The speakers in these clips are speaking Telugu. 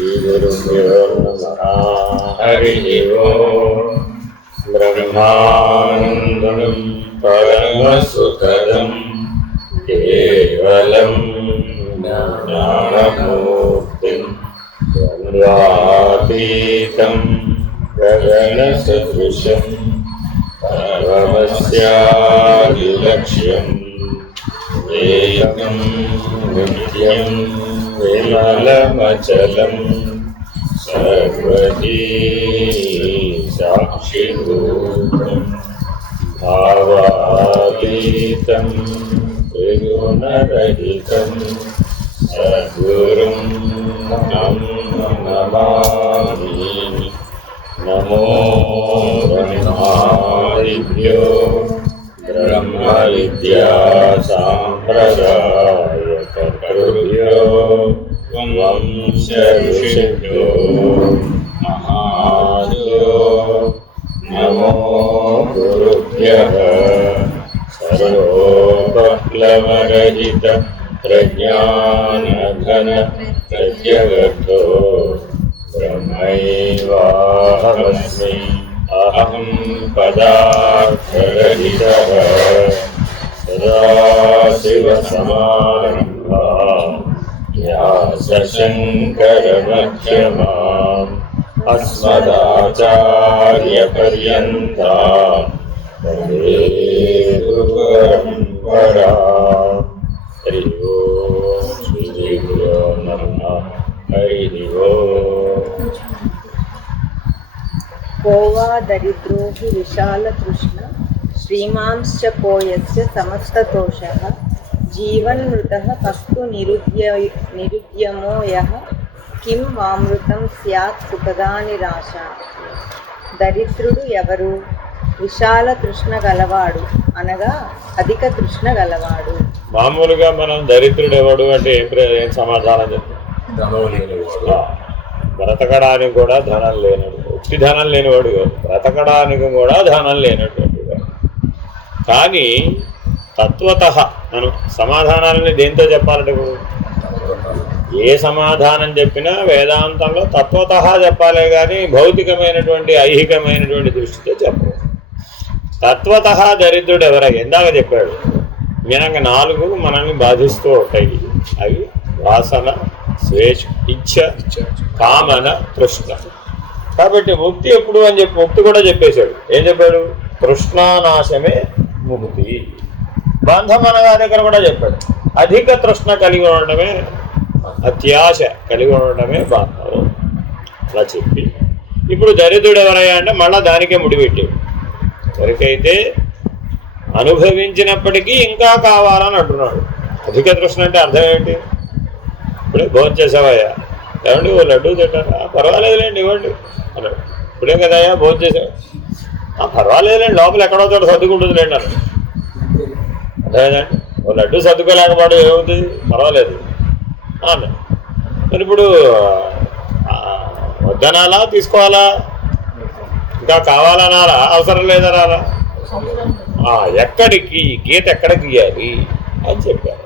श्रीगुरुभ्यो नमः। हरिः ओम्। ब्रह्मानन्दं परमसुखदं केवलं ज्ञानमूर्तिं द्वन्द्वातीतं गगनसदृशं परमस्यादिलक्ष्यम् एकं नित्यं विमलमचलं सर्वधी साक्षिभूतं भावातीतं त्रिगुणरहितं सद्गुरुं नमामि। नमो ब्रह्मादिभ्यो ब्रह्मविद्या सम्प्रदायकर्तृभ्यो वंश ऋषिभ्यो महाभ्यो नमो गुरुभ्यः। सर्वोपप्लवरहित प्रज्ञानघन प्रत्यगतो ब्रह्मैवाहमस्मि। अहं पदार्थरहितः सदाशिवसमारम्भां व्यासशङ्करमध्यमाम् अस्मदाचार्यपर्यन्तां वन्दे गुरुपरम्पराम्। हरि ओम्। श्रीगुरुभ्यो नमः। हरिः ओम्। कोवा दरिद्रो हि विशालतृष्ण श्रीमांश्च को यस्य समस्ततोषः जीवन्मृतः कस्तु निरुद्यमो यः किं वामृतं स्यात् सुखदा निराశ। దరిద్రుడు ఎవరు? విశాల తృష్ణ గలవాడు, అనగా అధిక తృష్ణ గలవాడు. మామూలుగా మనం దరిద్రుడు ఎవడు అంటే ఏం సమాధానం చెప్తాం? బ్రతకడానికి కూడా ధనం లేనడు. ఉత్తి ధనం లేనివాడు కాదు, బ్రతకడానికి కూడా ధనం లేనటువంటి వాడు. కానీ తత్వత మనం సమాధానాలని దేంతో చెప్పాలంటే, ఏ సమాధానం చెప్పినా వేదాంతంలో తత్వత చెప్పాలే కానీ భౌతికమైనటువంటి ఐహికమైనటువంటి దృష్టితో చెప్పరు. తత్వత దరిద్రుడు ఎవరై ఎందాక చెప్పాడు. వినంగ 4 మనల్ని బాధిస్తూ ఉంటాయి. అవి వాసన, స్వేచ్ఛ, ఇచ్ఛ, కామన, తృష్ణ. కాబట్టి ముక్తి ఎప్పుడు అని చెప్పి ముక్తి కూడా చెప్పేశాడు. ఏం చెప్పాడు? తృష్ణానాశమే ముక్తి. బంధం అనగా దగ్గర కూడా చెప్పాడు. అధిక తృష్ణ కలిగి ఉండటమే, అత్యాశ కలిగి ఉండటమే బంధం. అలా చెప్పి ఇప్పుడు దరిద్రుడు ఎవరయ్యా అంటే మళ్ళీ దానికే ముడిపెట్టాడు. ఎవరికైతే అనుభవించినప్పటికీ ఇంకా కావాలని అంటున్నాడు. అధిక తృష్ణ అంటే అర్థం ఏంటి? ఇప్పుడే భోజనం చేసావయ్యా, ఏమండి ఓ లడ్డూ తింటారా? పర్వాలేదులేండి ఇవ్వండి అన్నాడు. ఇప్పుడే కదయ్యా భోజనం చేసావు, పర్వాలేదులేండి లోపల ఎక్కడో చోట సర్దుకుంటుందిలేండి అన్నాడు. అదేదండి ఓ లడ్డూ సర్దుకోలేకపోవడం ఏమవుతుంది? పర్వాలేదు అన్నాడు. మరి ఇప్పుడు వద్దనాలా, తీసుకోవాలా, ఇంకా కావాలనాలా, అవసరం లేదనాలా? ఎక్కడికి గీత ఎక్కడ గీయాలి అని చెప్పారు.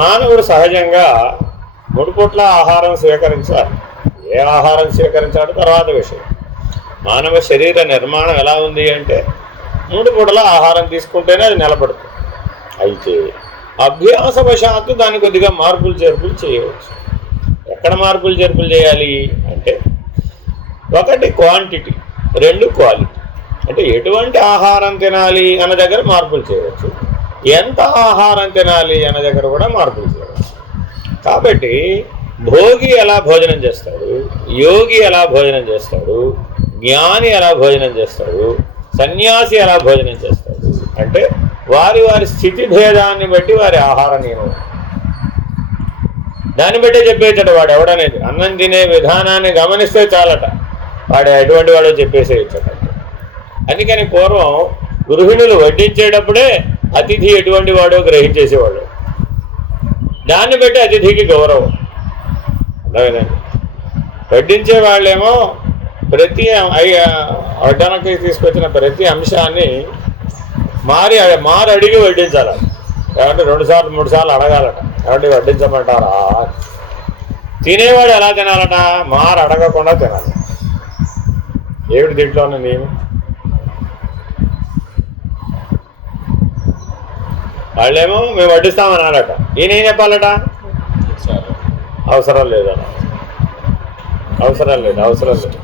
మానవుడు సహజంగా 3 పూట్ల ఆహారం స్వీకరించాలి. ఏ ఆహారం స్వీకరించాడో తర్వాత విషయం. మానవ శరీర నిర్మాణం ఎలా ఉంది అంటే 3 పూటల ఆహారం తీసుకుంటేనే అది నిలబడుతుంది. అయితే అభ్యాసవశాత్తు దాన్ని కొద్దిగా మార్పులు చేర్పులు చేయవచ్చు. ఎక్కడ మార్పులు చేర్పులు చేయాలి అంటే, 1 క్వాంటిటీ, 2 క్వాలిటీ. అంటే ఎటువంటి ఆహారం తినాలి అన్న దగ్గర మార్పులు చేయవచ్చు, ఎంత ఆహారం తినాలి అన్న దగ్గర కూడా మార్పులు చేయవచ్చు. కాబట్టి భోగి ఎలా భోజనం చేస్తాడు, యోగి ఎలా భోజనం చేస్తాడు, జ్ఞాని ఎలా భోజనం చేస్తాడు, సన్యాసి ఎలా భోజనం చేస్తాడు అంటే వారి వారి స్థితి భేదాన్ని బట్టి వారి ఆహార నియమం దాన్ని బట్టే చెప్పేయచ్చట. వాడు ఎవడనేది అన్నం తినే విధానాన్ని గమనిస్తే చాలట, వాడు ఎటువంటి వాడో చెప్పేసేయచ్చట. అందుకని పూర్వం గృహిణులు వడ్డించేటప్పుడే అతిథి ఎటువంటి వాడో గ్రహించేసేవాడు. దాన్ని బట్టి అతిథికి గౌరవం. అలాగేనండి. వడ్డించే వాళ్ళేమో ప్రతి వడ్డనకి తీసుకొచ్చిన ప్రతి అంశాన్ని మారి అడిగి వడ్డించాలి. ఏమంటే 2 సార్లు 3 సార్లు అడగాలట, ఏమంటే వడ్డించమంటారా. తినేవాడు ఎలా తినాలట? మారు అడగకుండా తినాలి. ఏమిటి దీంట్లో ఉన్న నియమం? వాళ్ళేమో మేము వడ్డిస్తామన్నారట, ఈయనేం చెప్పాలట? అవసరం లేదన్న, అవసరం లేదు.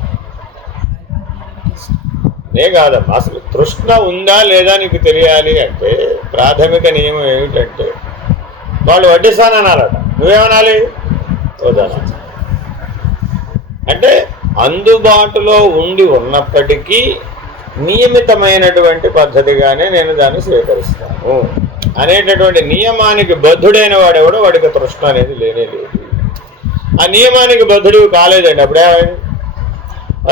నే కాదమ్మా, అసలు తృష్ణ ఉందా లేదా నీకు తెలియాలి అంటే ప్రాథమిక నియమం ఏమిటంటే వాళ్ళు వడ్డిస్తానన్నారట, నువ్వేమనాలి? వద్దనా. అంటే అందుబాటులో ఉండి ఉన్నప్పటికీ నియమితమైనటువంటి పద్ధతిగానే నేను దాన్ని స్వీకరిస్తాను అనేటటువంటి నియమానికి బద్ధుడైన వాడెవడో వాడికి తృష్ణ అనేది లేనే లేదు. ఆ నియమానికి బద్ధుడు కాలేదండి, అప్పుడేమైంది?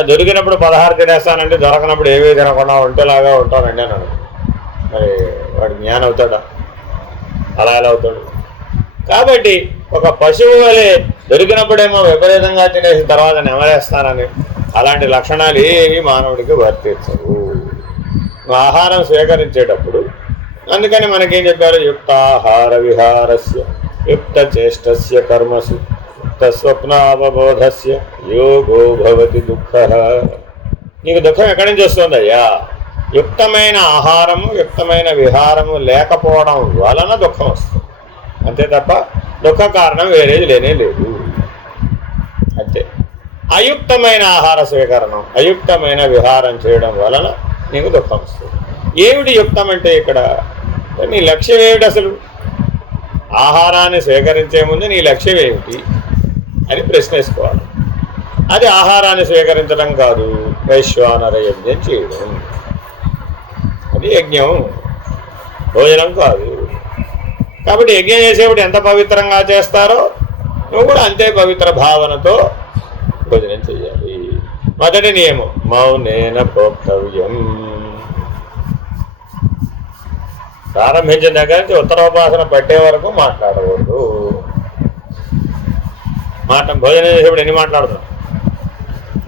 దొరికినప్పుడు 16 తినేస్తానండి, దొరకనప్పుడు ఏవీ తినకుండా ఒంటేలాగా ఉంటానండి అని అన్నాడు. మరి వాడు జ్ఞానం అవుతాడా? అలా ఎలా అవుతాడు? కాబట్టి ఒక పశువు వలె దొరికినప్పుడేమో విపరీతంగా తినేసిన తర్వాత నెమరేస్తానని అలాంటి లక్షణాలు ఏవి మానవుడికి వర్తించవు. ఆహారం స్వీకరించేటప్పుడు అందుకని మనకేం చెప్పారు? యుక్తాహార విహారస్య యుక్త చేష్టస్య కర్మసు యుక్త స్వప్నావబోధస్య యోగో భవతి దుఃఖ. నీకు దుఃఖం ఎక్కడి నుంచి వస్తుందయ్యా? యుక్తమైన ఆహారము యుక్తమైన విహారము లేకపోవడం వలన దుఃఖం వస్తుంది, అంతే తప్ప దుఃఖ కారణం వేరేది లేనే లేదు. అంతే. అయుక్తమైన ఆహార స్వీకరణం అయుక్తమైన విహారం చేయడం వలన నీకు దుఃఖం వస్తుంది. ఏమిటి యుక్తం అంటే ఇక్కడ నీ లక్ష్యం ఏమిటి? అసలు ఆహారాన్ని స్వీకరించే ముందు నీ లక్ష్యం ఏమిటి అని ప్రశ్నించుకోవాలి. అది ఆహారాన్ని స్వీకరించడం కాదు, వైశ్వానర యజ్ఞం చేయడం. అది యజ్ఞం, భోజనం కాదు. కాబట్టి యజ్ఞం చేసేప్పుడు ఎంత పవిత్రంగా చేస్తారో నువ్వు కూడా అంతే పవిత్ర భావనతో భోజనం చెయ్యాలి. మొదటి నియమం మౌనేన భోక్తవ్యం. ప్రారంభించిన దగ్గర నుంచి ఉత్తరోపాసన పట్టే వరకు మాట్లాడకూడదు. భోజనం చేసేప్పుడు ఎన్ని మాట్లాడుతున్నాం?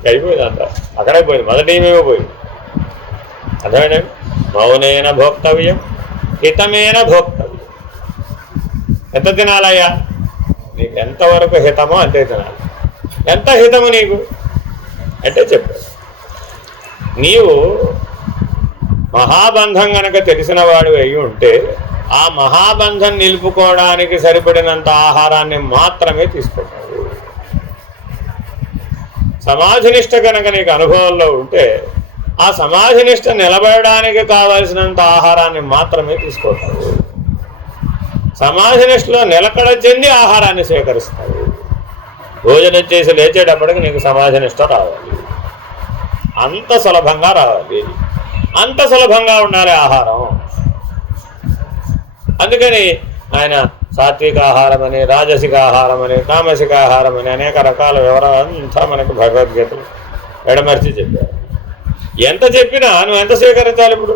అయిపోయింది, అంతా అక్కడే పోయింది. మొదటి నియమేమో పోయింది. అర్థమైనా? మౌనేన భోక్తవ్యం హితమేన భోక్తవ్యం. ఎంత తినాలయ్యా? నీకు ఎంతవరకు హితమో అంతే తినాలి. ఎంత హితము నీకు అంటే చెప్పాడు. నీవు మహాబంధం గనక తెలిసిన వాడు అయి ఉంటే ఆ మహాబంధం నిలుపుకోవడానికి సరిపడినంత ఆహారాన్ని మాత్రమే తీసుకుంటావు. సమాధినిష్ట కనుక నీకు అనుభవంలో ఉంటే ఆ సమాధినిష్ట నిలబడడానికి కావలసినంత ఆహారాన్ని మాత్రమే తీసుకుంటావు. సమాధినిష్టలో నిలకడ చెంది ఆహారాన్ని స్వీకరిస్తావు. భోజనం చేసి లేచేటప్పటికి నీకు సమాధినిష్ట రావాలి, అంత సులభంగా రావాలి, అంత సులభంగా ఉండాలి ఆహారం. అందుకని ఆయన సాత్విక ఆహారం అని, రాజసిక ఆహారం అని, తామసిక ఆహారం అని అనేక రకాల వివరాలు అంతా మనకు భగవద్గీతలు ఎడమర్చి చెప్పారు. ఎంత చెప్పినా నువ్వు ఎంత స్వీకరించాలి? ఇప్పుడు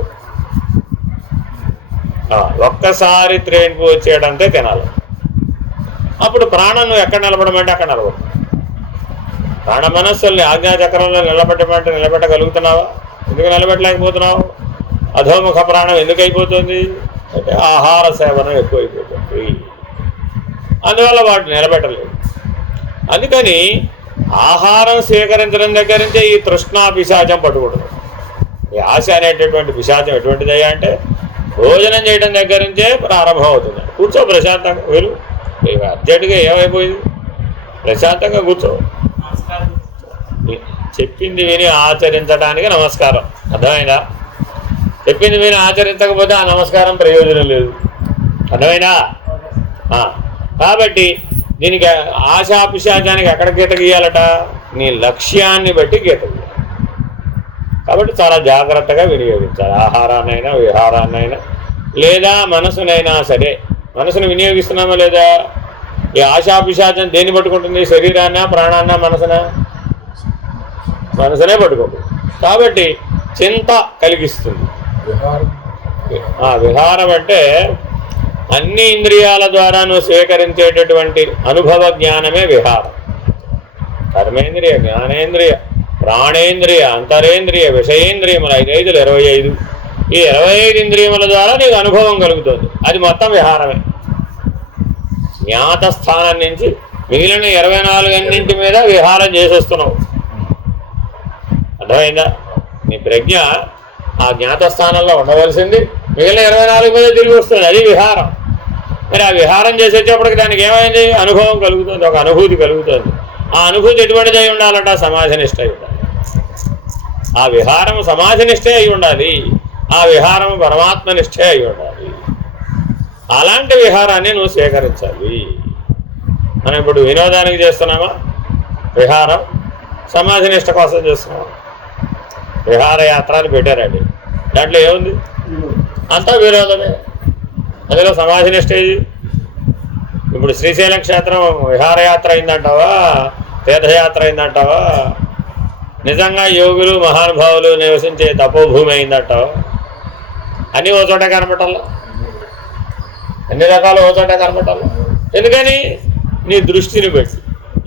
ఒక్కసారి ట్రైన్కి వచ్చేయడంతే తినాలి. అప్పుడు ప్రాణం నువ్వు ఎక్కడ నిలబడమంటే అక్కడ నిలబడు. ప్రాణ మనస్సుల్ని ఆజ్ఞాచక్రంలో నిలబెట్టమంటే నిలబెట్టగలుగుతున్నావా? ఎందుకు నిలబెట్టలేకపోతున్నావు? అధోముఖ ప్రాణం ఎందుకు అయిపోతుంది అంటే ఆహార సేవనం ఎక్కువైపోతుంది, అందువల్ల వాటిని నిలబెట్టలేదు. అందుకని ఆహారం స్వీకరించడం దగ్గర నుంచే ఈ తృష్ణా పిశాచం పట్టుకుంటుంది. ఈ ఆశ అనేటటువంటి పిశాచం ఎటువంటిదయ్యా అంటే భోజనం చేయడం దగ్గర నుంచే ప్రారంభం అవుతుంది. కూర్చో ప్రశాంతంగా, వీరు అర్జెంటుగా ఏమైపోయింది? ప్రశాంతంగా కూర్చో. చెప్పింది విని ఆచరించడానికి నమస్కారం. అర్థమైనా? చెప్పింది విని ఆచరించకపోతే ఆ నమస్కారం ప్రయోజనం లేదు. అర్థమైనా? కాబట్టి దీనికి ఆశాపిశాచానికి ఎక్కడ గీత గీయాలట? నీ లక్ష్యాన్ని బట్టి గీత గీయాలి. కాబట్టి చాలా జాగ్రత్తగా వినియోగించాలి. ఆహారాన్నైనా విహారాన్నైనా లేదా మనసునైనా సరే. మనసును వినియోగిస్తున్నామా లేదా? ఈ ఆశాపిశాచం దేన్ని పట్టుకుంటుంది? శరీరాన్నా, ప్రాణాన్నా, మనసునా? మనసునే పట్టుకుంటుంది. కాబట్టి చింత కలిగిస్తుంది. విహారం అంటే అన్ని ఇంద్రియాల ద్వారా నువ్వు స్వీకరించేటటువంటి అనుభవ జ్ఞానమే విహారం. కర్మేంద్రియ, జ్ఞానేంద్రియ, ప్రాణేంద్రియ, అంతరేంద్రియ, విషయేంద్రియములు 5 25. ఈ 25 ఇంద్రియముల ద్వారా నీకు అనుభవం కలుగుతుంది. అది మొత్తం విహారమే. జ్ఞాత స్థానం నుంచి మిగిలిన 24 అన్నింటి మీద విహారం చేసేస్తున్నావు. అర్థమైందా? నీ ప్రజ్ఞ ఆ జ్ఞాతస్థానంలో ఉండవలసింది, మిగిలిన 24 మీద తిరిగి వస్తుంది, అది విహారం. మరి ఆ విహారం చేసేటప్పటికి దానికి ఏమైంది? అనుభవం కలుగుతుంది, ఒక అనుభూతి కలుగుతుంది. ఆ అనుభూతి ఎటువంటిది అయి ఉండాలంట? సమాధినిష్ట అయి ఉండాలి. ఆ విహారం సమాధినిష్టే అయి ఉండాలి, ఆ విహారం పరమాత్మనిష్టే అయి ఉండాలి. అలాంటి విహారాన్ని నువ్వు స్వీకరించాలి. మనం ఇప్పుడు వినోదానికి చేస్తున్నామా విహారం? సమాధినిష్ట కోసం చేస్తున్నామా? విహారయాత్ర అని పెట్టారండి, దాంట్లో ఏముంది? అంతా వినోదమే, అందులో సమాధినిష్ట ఇది. ఇప్పుడు శ్రీశైలం క్షేత్రం విహారయాత్ర అయిందంటావా, తీర్థయాత్ర అయిందంటావా? నిజంగా యోగులు మహానుభావులు నివసించే తపోభూమి అయిందంటావా? అన్నీ ఓ చోట కనపడాలా, అన్ని రకాలు ఓ చోట కనపడాలా. ఎందుకని? నీ దృష్టిని బట్టి,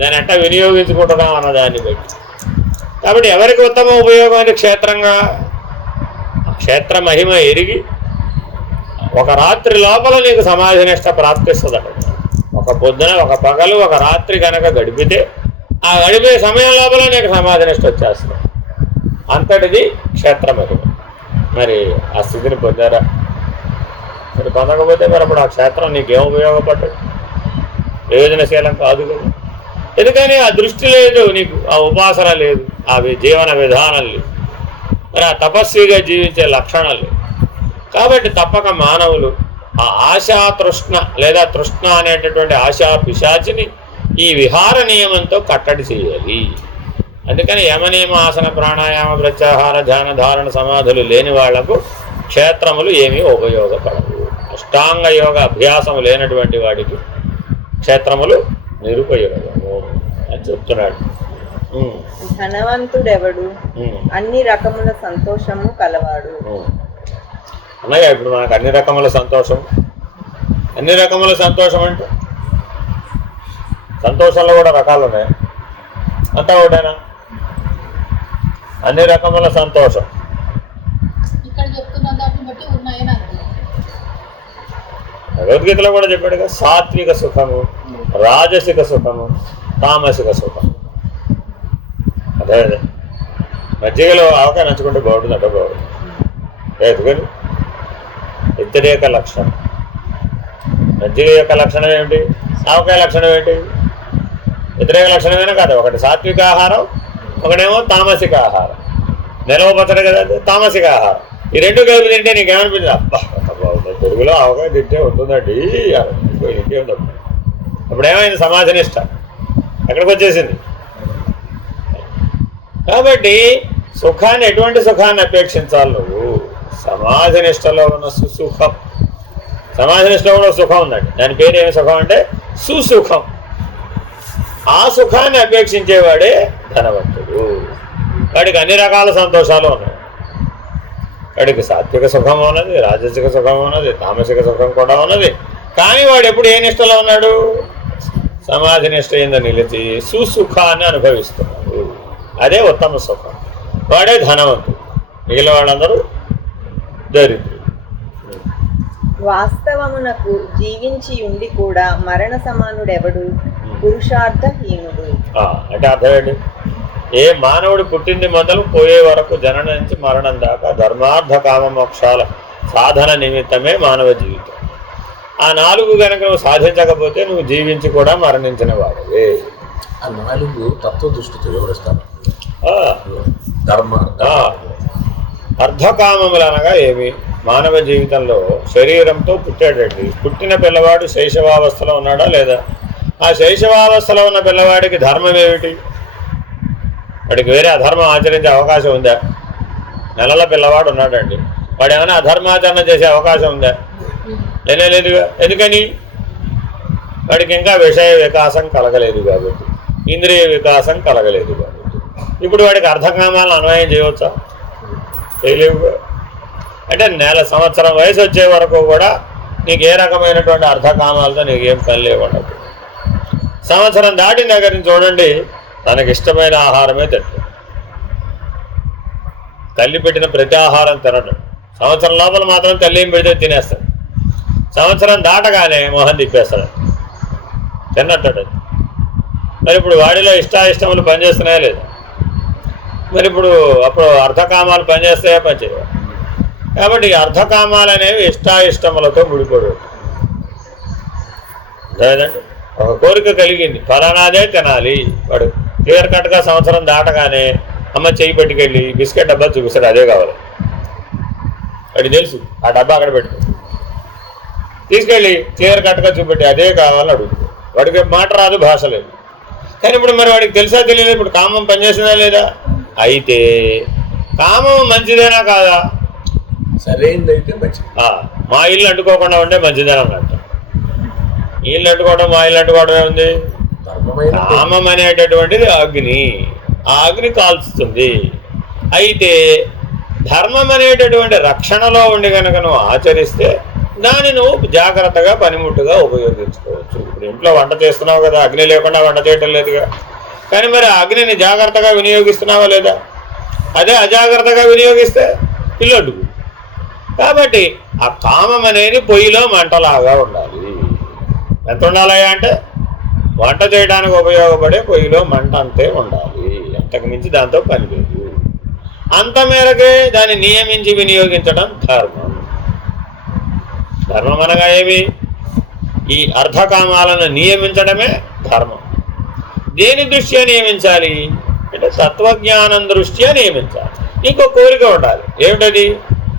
దాన్ని ఎట్టా వినియోగించుకుంటున్నాం అన్న దాన్ని బట్టి. కాబట్టి ఎవరికి ఉత్తమ ఉపయోగమైన క్షేత్రంగా క్షేత్ర మహిమ ఎరిగి ఒక రాత్రి లోపల నీకు సమాధినిష్ట ప్రాప్తిస్తుందట. ఒక పొద్దున, ఒక పగలు, ఒక రాత్రి కనుక గడిపితే ఆ గడిపే సమయం లోపల నీకు సమాధినిష్ట వచ్చేస్తుంది. అంతటిది క్షేత్ర మహిమ. మరి ఆ స్థితిని పొందారా? మరి పొందకపోతే మరి అప్పుడు ఆ క్షేత్రం నీకేం ఉపయోగపడ్డది? ప్రయోజనశీలం కాదు కదా. ఎందుకని? ఆ దృష్టి లేదు నీకు, ఆ ఉపాసన లేదు, ఆ జీవన విధానం లేదు, మరి ఆ తపస్విగా జీవించే లక్షణాలు లేవు. కాబట్టి తప్పక మానవులు ఆ ఆశా తృష్ణ లేదా తృష్ణ అనేటటువంటి ఆశా పిశాచిని ఈ విహార నియమంతో కట్టడి చేయాలి. అందుకని యమనియమ ఆసన ప్రాణాయామ ప్రత్యాహార ధ్యాన ధారణ సమాధులు లేని వాళ్లకు క్షేత్రములు ఏమీ ఉపయోగపడవు. అష్టాంగ యోగ అభ్యాసం లేనటువంటి వాడికి క్షేత్రములు నిరుపయోగము అని చెప్తున్నాడు. ధనవంతుడెవడు, అన్ని రకముల సంతోషము కలవాడు. అన్నయ్య, ఇప్పుడు మనకు అన్ని రకముల సంతోషం, అన్ని రకముల సంతోషం అంటే సంతోషంలో కూడా రకాలు ఉన్నాయి, అంతా ఒకటేనా? అన్ని రకముల సంతోషం భగవద్గీతలో కూడా చెప్పాడు కదా, సాత్విక సుఖము, రాజసిక సుఖము, తామసిక సుఖం. అదే అదే మజ్జిగలో ఆవకాయ నంచుకుంటే బాగుంటుంది, అంటే బాగుంటుంది. ఎందుకని? వ్యతిరేక లక్షణం. మజ్జిగ యొక్క లక్షణం ఏమిటి? ఆవకాయ లక్షణం ఏంటి? వ్యతిరేక లక్షణమేనా కాదు. ఒకటి సాత్విక ఆహారం, ఒకటేమో తామసిక ఆహారం. నిలవపచ్చడి కదా, తామసిక ఆహారం. ఈ రెండు కలిపి తింటే నీకేమనిపించింది? అబ్బా అంత బాగుంది, పెరుగులో ఆవకాయ తింటే ఉంటుందండి, ఇంకేం తప్ప. అప్పుడు ఏమైంది? సమాధినిష్ట ఎక్కడికి వచ్చేసింది. కాబట్టి సుఖాన్ని, ఎటువంటి సుఖాన్ని అపేక్షించాలి నువ్వు? సమాధినిష్టలో ఉన్న సుసుఖం. సమాధినిష్టలో కూడా సుఖం ఉందండి, దాని పేరు ఏమి సుఖం అంటే సుసుఖం. ఆ సుఖాన్ని అపేక్షించేవాడే ధనవంతుడు. వాడికి అన్ని రకాల సంతోషాలు ఉన్నాయి. వాడికి సాత్విక సుఖం ఉన్నది, రాజసిక సుఖం ఉన్నది, తామసిక సుఖం కూడా ఉన్నది. కానీ వాడు ఎప్పుడు ఏ నిష్టలో ఉన్నాడు? సమాధి నిష్ట కింద నిలిచి సుసుఖాన్ని అనుభవిస్తున్నాడు. అదే ఉత్తమ సుఖం. వాడే ధనవంతుడు, మిగిలిన వాళ్ళందరూ దరిద్రుడు. వాస్తవమునకు జీవించి ఉండి కూడా మరణ సమానుడెవడు? పురుషార్థహీనుడు. అంటే అర్థమేంటి? ఏ మానవుడు పుట్టింది మొదలు పోయే వరకు, జనన నుంచి మరణం దాకా ధర్మార్థ కామ మోక్షాల సాధన నిమిత్తమే మానవ జీవితం. ఆ 4 కనుక నువ్వు సాధించకపోతే నువ్వు జీవించి కూడా మరణించిన వాడవే. ఆ 4 తత్వ దృష్టితో వివరిస్తాను. అర్ధకామములు అనగా ఏమి? మానవ జీవితంలో శరీరంతో పుట్టాడండి. పుట్టిన పిల్లవాడు శైశవావస్థలో ఉన్నాడా లేదా? ఆ శైశవావస్థలో ఉన్న పిల్లవాడికి ధర్మం ఏమిటి? వాడికి వేరే అధర్మం ఆచరించే అవకాశం ఉందా? నెలల పిల్లవాడు ఉన్నాడండి, వాడు ఏమైనా అధర్మాచరణ చేసే అవకాశం ఉందా? లేదుగా. ఎందుకని? వాడికి ఇంకా విషయ వికాసం కలగలేదు కాబట్టి, ఇంద్రియ వికాసం కలగలేదు కాబట్టి. ఇప్పుడు వాడికి అర్ధకామాలను అన్వయం చేయవచ్చా? చేయలేవుగా. అంటే సంవత్సరం వయసు వచ్చే వరకు కూడా నీకు ఏ రకమైనటువంటి అర్ధకామాలతో నీకేం పని లేకుండా. సంవత్సరం దాటిన దగ్గర నుంచి చూడండి, తనకి ఇష్టమైన ఆహారమే తింటాడు. తల్లి పెట్టిన ప్రతి ఆహారం తినడం. సంవత్సరం లోపల మాత్రం తల్లి ఏం పెడితే తినేస్తాడు. సంవత్సరం దాటగానే మొహం తిప్పేస్తాడు, తిన్నట్టాడు. మరి ఇప్పుడు వాడిలో ఇష్టాయిష్టములు పనిచేస్తున్నాయా లేదా? మరి ఇప్పుడు అప్పుడు అర్థకామాలు పనిచేస్తాయా పనిచేయవా? కాబట్టి ఈ అర్థకామాలు అనేవి ఇష్టాయిష్టములతో ముడిపడు. అదేదండి, ఒక కోరిక కలిగింది, ఫలానాదే తినాలి. వాడు క్లియర్ కట్గా సంవత్సరం దాటగానే అమ్మ చెయ్యి పట్టుకెళ్ళి బిస్కెట్ డబ్బా చూపిస్తాడు, అదే కావాలి. వాడికి తెలుసు ఆ డబ్బా అక్కడ పెట్టు, తీసుకెళ్ళి క్లియర్ కట్గా చూపెట్టి అదే కావాలని అడుగుతుంది. వాడికి మాట రాదు, భాష లేదు. కానీ ఇప్పుడు మరి వాడికి తెలుసా తెలియదు, ఇప్పుడు కామం పనిచేస్తుందా లేదా? అయితే కామం మంచిదేనా కాదా? సరైనదైతే మంచిది. మా ఇల్లు అంటుకోకుండా ఉంటే మంచిదేనన్నట్టు. ఇల్లు అంటుకోవడం మా ఇల్లు అంటుకోవడం ఏముంది? కామం అనేటటువంటిది అగ్ని, ఆ అగ్ని కాల్చుతుంది. అయితే ధర్మం అనేటటువంటి రక్షణలో ఉండి కనుక నువ్వు ఆచరిస్తే దాన్ని నువ్వు జాగ్రత్తగా పనిముట్టుగా ఉపయోగించుకోవచ్చు. ఇప్పుడు ఇంట్లో వంట చేస్తున్నావు కదా, అగ్ని లేకుండా వంట చేయటం లేదుగా. కానీ మరి ఆ అగ్నిని జాగ్రత్తగా వినియోగిస్తున్నావా లేదా? అదే అజాగ్రత్తగా వినియోగిస్తే ఇల్లు అడ్డుకు. కాబట్టి ఆ కామం అనేది పొయ్యిలో మంటలాగా ఉండాలి. ఎంత ఉండాలయ్యా అంటే వంట చేయడానికి ఉపయోగపడే పొయ్యిలో మంట అంతే ఉండాలి, అంతకు మించి దాంతో పని లేదు. అంత మేరకే దాన్ని నియమించి వినియోగించడం ధర్మం. ధర్మం అనగా ఏమి? ఈ అర్థకామాలను నియమించడమే ధర్మం. దేని దృష్ట్యా నియమించాలి అంటే తత్వజ్ఞానం దృష్ట్యా నియమించాలి. ఇంకో కోరిక ఉండాలి. ఏమిటది?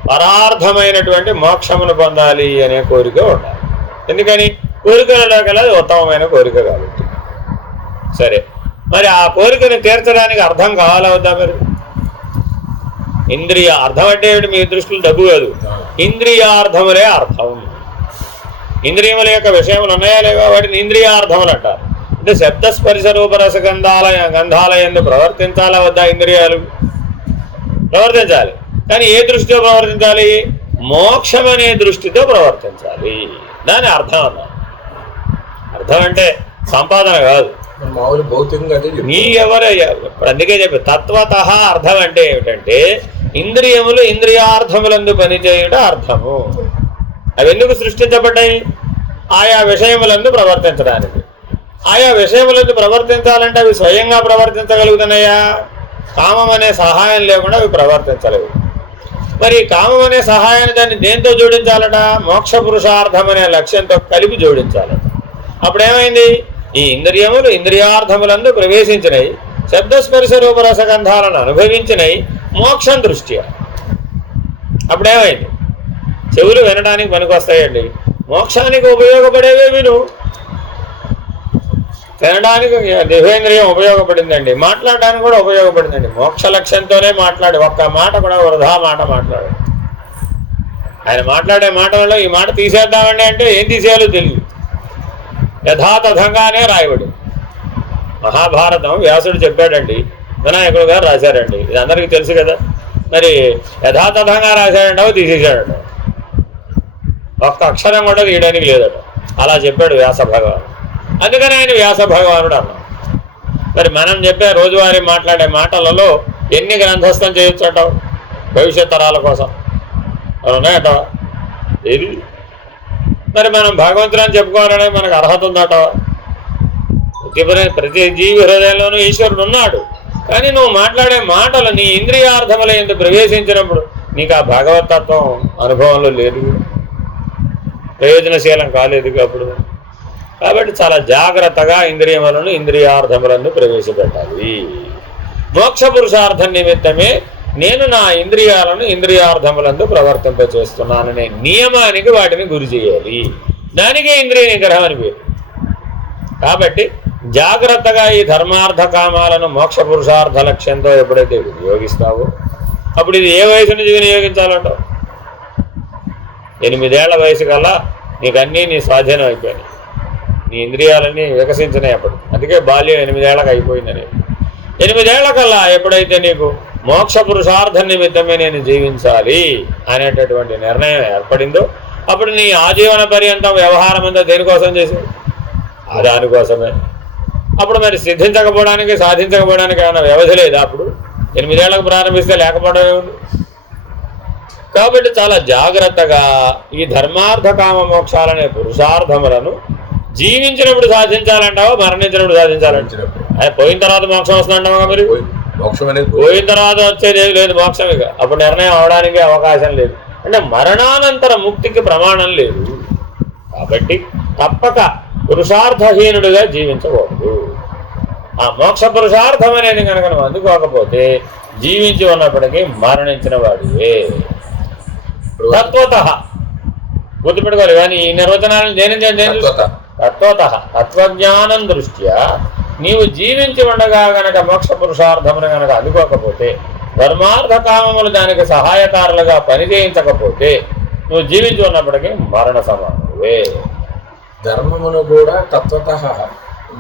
పరార్థమైనటువంటి మోక్షమును పొందాలి అనే కోరిక ఉండాలి. ఎందుకని? కోరికలలో కల ఉత్తమమైన కోరిక కాబట్టి. సరే, మరి ఆ కోరికను తీర్చడానికి అర్థం కావాలా వద్దా? మరి ఇంద్రియ అర్థం అంటే ఏమిటి? మీ దృష్టిలో డబ్బు కాదు, ఇంద్రియార్థములే అర్థం. ఇంద్రియముల యొక్క విషయములు ఉన్నాయా లేవా? వాటిని ఇంద్రియార్థములు అంటారు. అంటే శబ్దస్పర్శ రూపరస గంధాలయందు ప్రవర్తించాలా వద్దా? ఇంద్రియాలు ప్రవర్తించాలి. కానీ ఏ దృష్టితో ప్రవర్తించాలి? మోక్షం అనే దృష్టితో ప్రవర్తించాలి. దాని అర్థం అన్నా. అర్థం అంటే సంపాదన కాదు, మామూలు భౌతికంగా నీ ఎవరయ్యా. ఇప్పుడు అందుకే చెప్పి తత్వత అర్థం అంటే ఏమిటంటే ఇంద్రియములు ఇంద్రియార్థములందు పనిచేయుట అర్థము. అవి ఎందుకు సృష్టించబడ్డాయి? ఆయా విషయములందు ప్రవర్తించడానికి. ఆయా విషయములందు ప్రవర్తించాలంటే అవి స్వయంగా ప్రవర్తించగలుగుతున్నాయా? కామం అనే సహాయం లేకుండా అవి ప్రవర్తించలేవు. మరి కామం అనే సహాయాన్ని దాన్ని దేంతో జోడించాలట? మోక్ష పురుషార్థం అనే లక్ష్యంతో కలిపి జోడించాలట. అప్పుడేమైంది? ఈ ఇంద్రియములు ఇంద్రియార్థములందు ప్రవేశించినవి, శబ్దస్పర్శ రూపరసగంధాలను అనుభవించినవి మోక్షం దృష్ట్యా. అప్పుడేమైంది? చెవులు వినడానికి పనికొస్తాయండి, మోక్షానికి ఉపయోగపడేవే విను. వినడానికి దివ్యేంద్రియం ఉపయోగపడిందండి, మాట్లాడడానికి కూడా ఉపయోగపడిందండి. మోక్ష లక్ష్యంతోనే మాట్లాడి ఒక్క మాట కూడా వృధా మాట మాట్లాడు. ఆయన మాట్లాడే మాటలలో ఈ మాట తీసేద్దామండి అంటే ఏం తీసేయాలో తెలియదు, యథాతథంగానే రాయబడి. మహాభారతం వ్యాసుడు చెప్పాడండి, వినాయకుడు గారు రాశారండి, ఇది అందరికీ తెలుసు కదా. మరి యథాతథంగా రాశాడంటావు, తీసేసాడట. ఒక్క అక్షరం కూడా తీయడానికి లేదట. అలా చెప్పాడు వ్యాస భగవానుడు. అందుకని ఆయన వ్యాస భగవానుడు అన్నాం. మరి మనం చెప్పే రోజువారీ మాట్లాడే మాటలలో ఎన్ని గ్రంథస్థం చేయొచ్చు అంటావు? భవిష్యత్ తరాల కోసం ఉన్నాయటవా? ఏది? మరి మనం భగవంతులని చెప్పుకోవాలనే మనకు అర్హత ఉందటవా? ప్రతి జీవి హృదయంలోనూ ఈశ్వరుడు ఉన్నాడు. కానీ నువ్వు మాట్లాడే మాటలు నీ ఇంద్రియార్థముల యందు ప్రవేశించినప్పుడు నీకు ఆ భగవతత్వం అనుభవంలో లేదు, ప్రయోజనశీలం కాలేదు అప్పుడు. కాబట్టి చాలా జాగ్రత్తగా ఇంద్రియములను ఇంద్రియార్థములను ప్రవేశపెట్టాలి. మోక్ష పురుషార్థం నిమిత్తమే నేను నా ఇంద్రియాలను ఇంద్రియార్థములందు ప్రవర్తింపచేస్తున్నాననే నియమానికి వాటిని గురి చేయాలి. దానికే ఇంద్రియ నిగ్రహం అని పేరు. కాబట్టి జాగ్రత్తగా ఈ ధర్మార్థ కామాలను మోక్ష పురుషార్థ లక్ష్యంతో ఎప్పుడైతే వినియోగిస్తావో అప్పుడు ఇది ఏ వయసు నుంచి వినియోగించాలంటావు? 8 ఏళ్ల వయసు కల్లా నీకు అన్నీ నీ స్వాధీనం అయిపోయినాయి, నీ ఇంద్రియాలన్నీ వికసించినాయి అప్పుడు. అందుకే బాల్యం 8 ఏళ్ళకి అయిపోయిందని. 8 ఏళ్ల కల్లా ఎప్పుడైతే నీకు మోక్ష పురుషార్థ నిమిత్తమే నేను జీవించాలి అనేటటువంటి నిర్ణయం ఏర్పడిందో అప్పుడు నీ ఆజీవన పర్యంతం వ్యవహారం అంతా దేనికోసం చేసేది? దానికోసమే. అప్పుడు మరి సిద్ధించకపోవడానికి సాధించకపోవడానికి ఏమైనా వ్యవధి లేదా? అప్పుడు 8 ఏళ్లకు ప్రారంభిస్తే లేకపోవడం ఏముంది? కాబట్టి చాలా జాగ్రత్తగా ఈ ధర్మార్థ కామ మోక్షాలనే పురుషార్థములను జీవించినప్పుడు సాధించాలంటావా మరణించినప్పుడు సాధించాలంట? అది పోయిన తర్వాత మోక్షం వస్తుందంటావా? మరి మోక్షం అనేది పోయిన తర్వాత వచ్చేది ఏది లేదు, మోక్షం. ఇక అప్పుడు నిర్ణయం అవడానికి అవకాశం లేదు. అంటే మరణానంతర ముక్తికి ప్రమాణం లేదు. కాబట్టి తప్పక పురుషార్థహీనుడిగా జీవించకూడదు. ఆ మోక్ష పురుషార్థం అనేది కనుక నువ్వు అందుకోకపోతే జీవించి ఉన్నప్పటికీ మరణించిన వాడివే తత్వత. గుర్తుపెట్టుకోవాలి. కానీ ఈ నిర్వచనాలను తత్వత తత్వజ్ఞానం దృష్ట్యా నీవు జీవించి ఉండగా గనక మోక్ష పురుషార్థమును గనక అందుకోకపోతే, ధర్మార్థ కామములు దానికి సహాయకారులుగా పనిచేయించకపోతే నువ్వు జీవించి ఉన్నప్పటికీ మరణ సమానమే. ధర్మమును కూడా తత్వత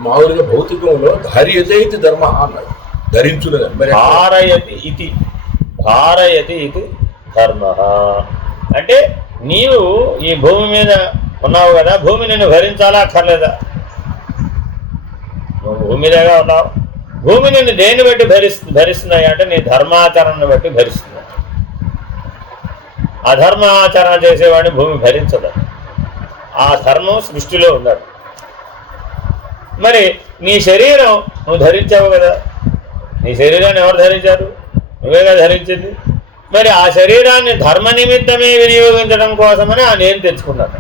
మామూలుగా భౌతికంలో ధార్యతే ఇది ధర్మ అన్నాడు. ధరించున్నది ధారయతి ఇది ధర్మ. అంటే నీవు ఈ భూమి మీద ఉన్నావు కదా, భూమి నిన్ను భరించాలా అక్కర్లేదా? నువ్వు భూమి మీదగా ఉన్నావు. భూమి నిన్ను దేన్ని బట్టి భరిస్తున్నాయి అంటే నీ ధర్మాచరణను బట్టి భరిస్తున్నాయి. అధర్మాచరణ చేసేవాడిని భూమి భరించదు. ఆ ధర్మం సృష్టిలో ఉన్నాడు. మరి నీ శరీరం నువ్వు ధరించావు కదా, నీ శరీరాన్ని ఎవరు ధరించారు? నువ్వేగా ధరించింది. మరి ఆ శరీరాన్ని ధర్మ నిమిత్తమే వినియోగించడం కోసమని ఆ నేను తెచ్చుకున్నాను.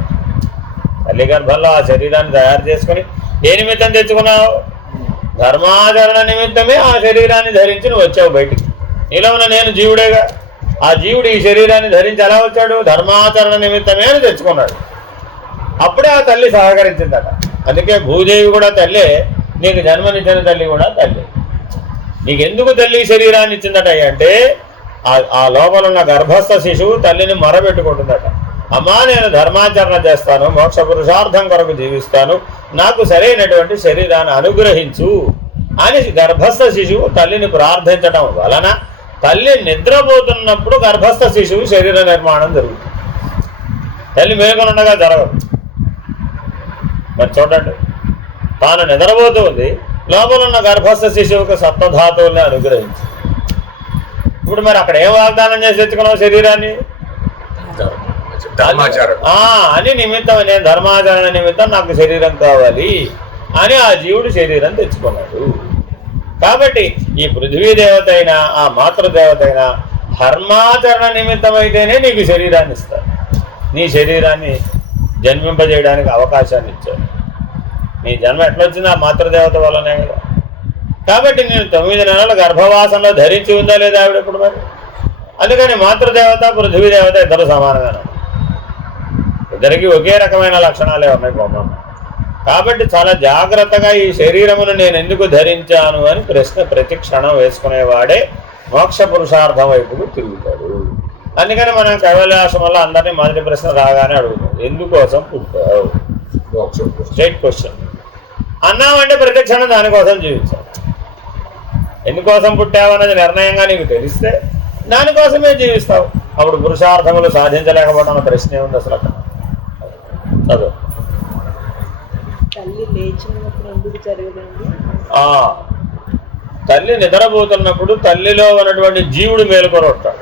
తల్లి గర్భంలో ఆ శరీరాన్ని తయారు చేసుకుని ఏ నిమిత్తం తెచ్చుకున్నావు? ధర్మాచరణ నిమిత్తమే ఆ శరీరాన్ని ధరించి నువ్వు వచ్చావు బయటికి. నీలో ఉన్న నేను జీవుడేగా. ఆ జీవుడు ఈ శరీరాన్ని ధరించి ఎలా వచ్చాడు? ధర్మాచరణ నిమిత్తమే అని తెచ్చుకున్నాడు. అప్పుడే ఆ తల్లి సహకరించిందట. అందుకే భూదేవి కూడా తల్లే, నీకు జన్మనిచ్చిన తల్లి కూడా తల్లి. నీకెందుకు తల్లి శరీరాన్ని ఇచ్చిందట అంటే ఆ లోపల ఉన్న గర్భస్థ శిశువు తల్లిని మొరబెట్టుకుంటుందట. అమ్మా, నేను ధర్మాచరణ చేస్తాను, మోక్ష పురుషార్థం కొరకు జీవిస్తాను, నాకు సరైనటువంటి శరీరాన్ని అనుగ్రహించు అని గర్భస్థ శిశువు తల్లిని ప్రార్థించడం వలన తల్లి నిద్రపోతున్నప్పుడు గర్భస్థ శిశువు శరీర నిర్మాణం జరుగుతుంది. తల్లి మేలుకొనుండగా జరగదు. మరి చూడండి, తాను నిద్రపోతుంది, లోపల ఉన్న గర్భస్థ శిశువుకు సప్తధాతువుల్ని అనుగ్రహించి. ఇప్పుడు మరి అక్కడ ఏం వాగ్దానం చేసి తెచ్చుకున్నావు శరీరాన్ని? అని నిమిత్తం, నేను ధర్మాచరణ నిమిత్తం నాకు శరీరం కావాలి అని ఆ జీవుడు శరీరం తెచ్చుకున్నాడు. కాబట్టి ఈ పృథ్వీదేవత అయినా ఆ మాతృదేవత అయినా ధర్మాచరణ నిమిత్తం అయితేనే నీకు శరీరాన్ని ఇస్తారు. నీ శరీరాన్ని జన్మింపజేయడానికి అవకాశాన్ని ఇచ్చారు. నీ జన్మ ఎట్లొచ్చింది? ఆ మాతృదేవత వల్లనే కదా. కాబట్టి నేను 9 నెలల గర్భవాసంలో ధరించి ఉందా లేదా ఆవిడ ఇప్పుడు? మరి అందుకని మాతృదేవత పృథ్వీదేవత ఇద్దరు సమానంగానే, ఇద్దరికి ఒకే రకమైన లక్షణాలే ఉన్నాయి బొమ్మ. కాబట్టి చాలా జాగ్రత్తగా ఈ శరీరమును నేను ఎందుకు ధరించాను అని ప్రశ్న ప్రతి క్షణం వేసుకునేవాడే మోక్ష పురుషార్థం వైపుకు తిరుగుతాడు. అందుకని మనం కైవల్యాశ్రమంలో అందరినీ మొదటి ప్రశ్న రాగానే అడుగుతాం, ఎందుకోసం పుట్టావు? Straight question. అన్నామంటే ప్రతి క్షణం దానికోసం జీవించాలి. ఎందుకోసం పుట్టావు అన్నది నిర్ణయంగా నీకు తెలిస్తే దానికోసమే జీవిస్తావు. అప్పుడు పురుషార్థములు సాధించలేకపోవడం అన్న ప్రశ్న ఏముంది అసలు అక్కడ? చదువు. తల్లి నిద్రపోతున్నప్పుడు తల్లిలో ఉన్నటువంటి జీవుడు మేలుకొని ఉంటాడు.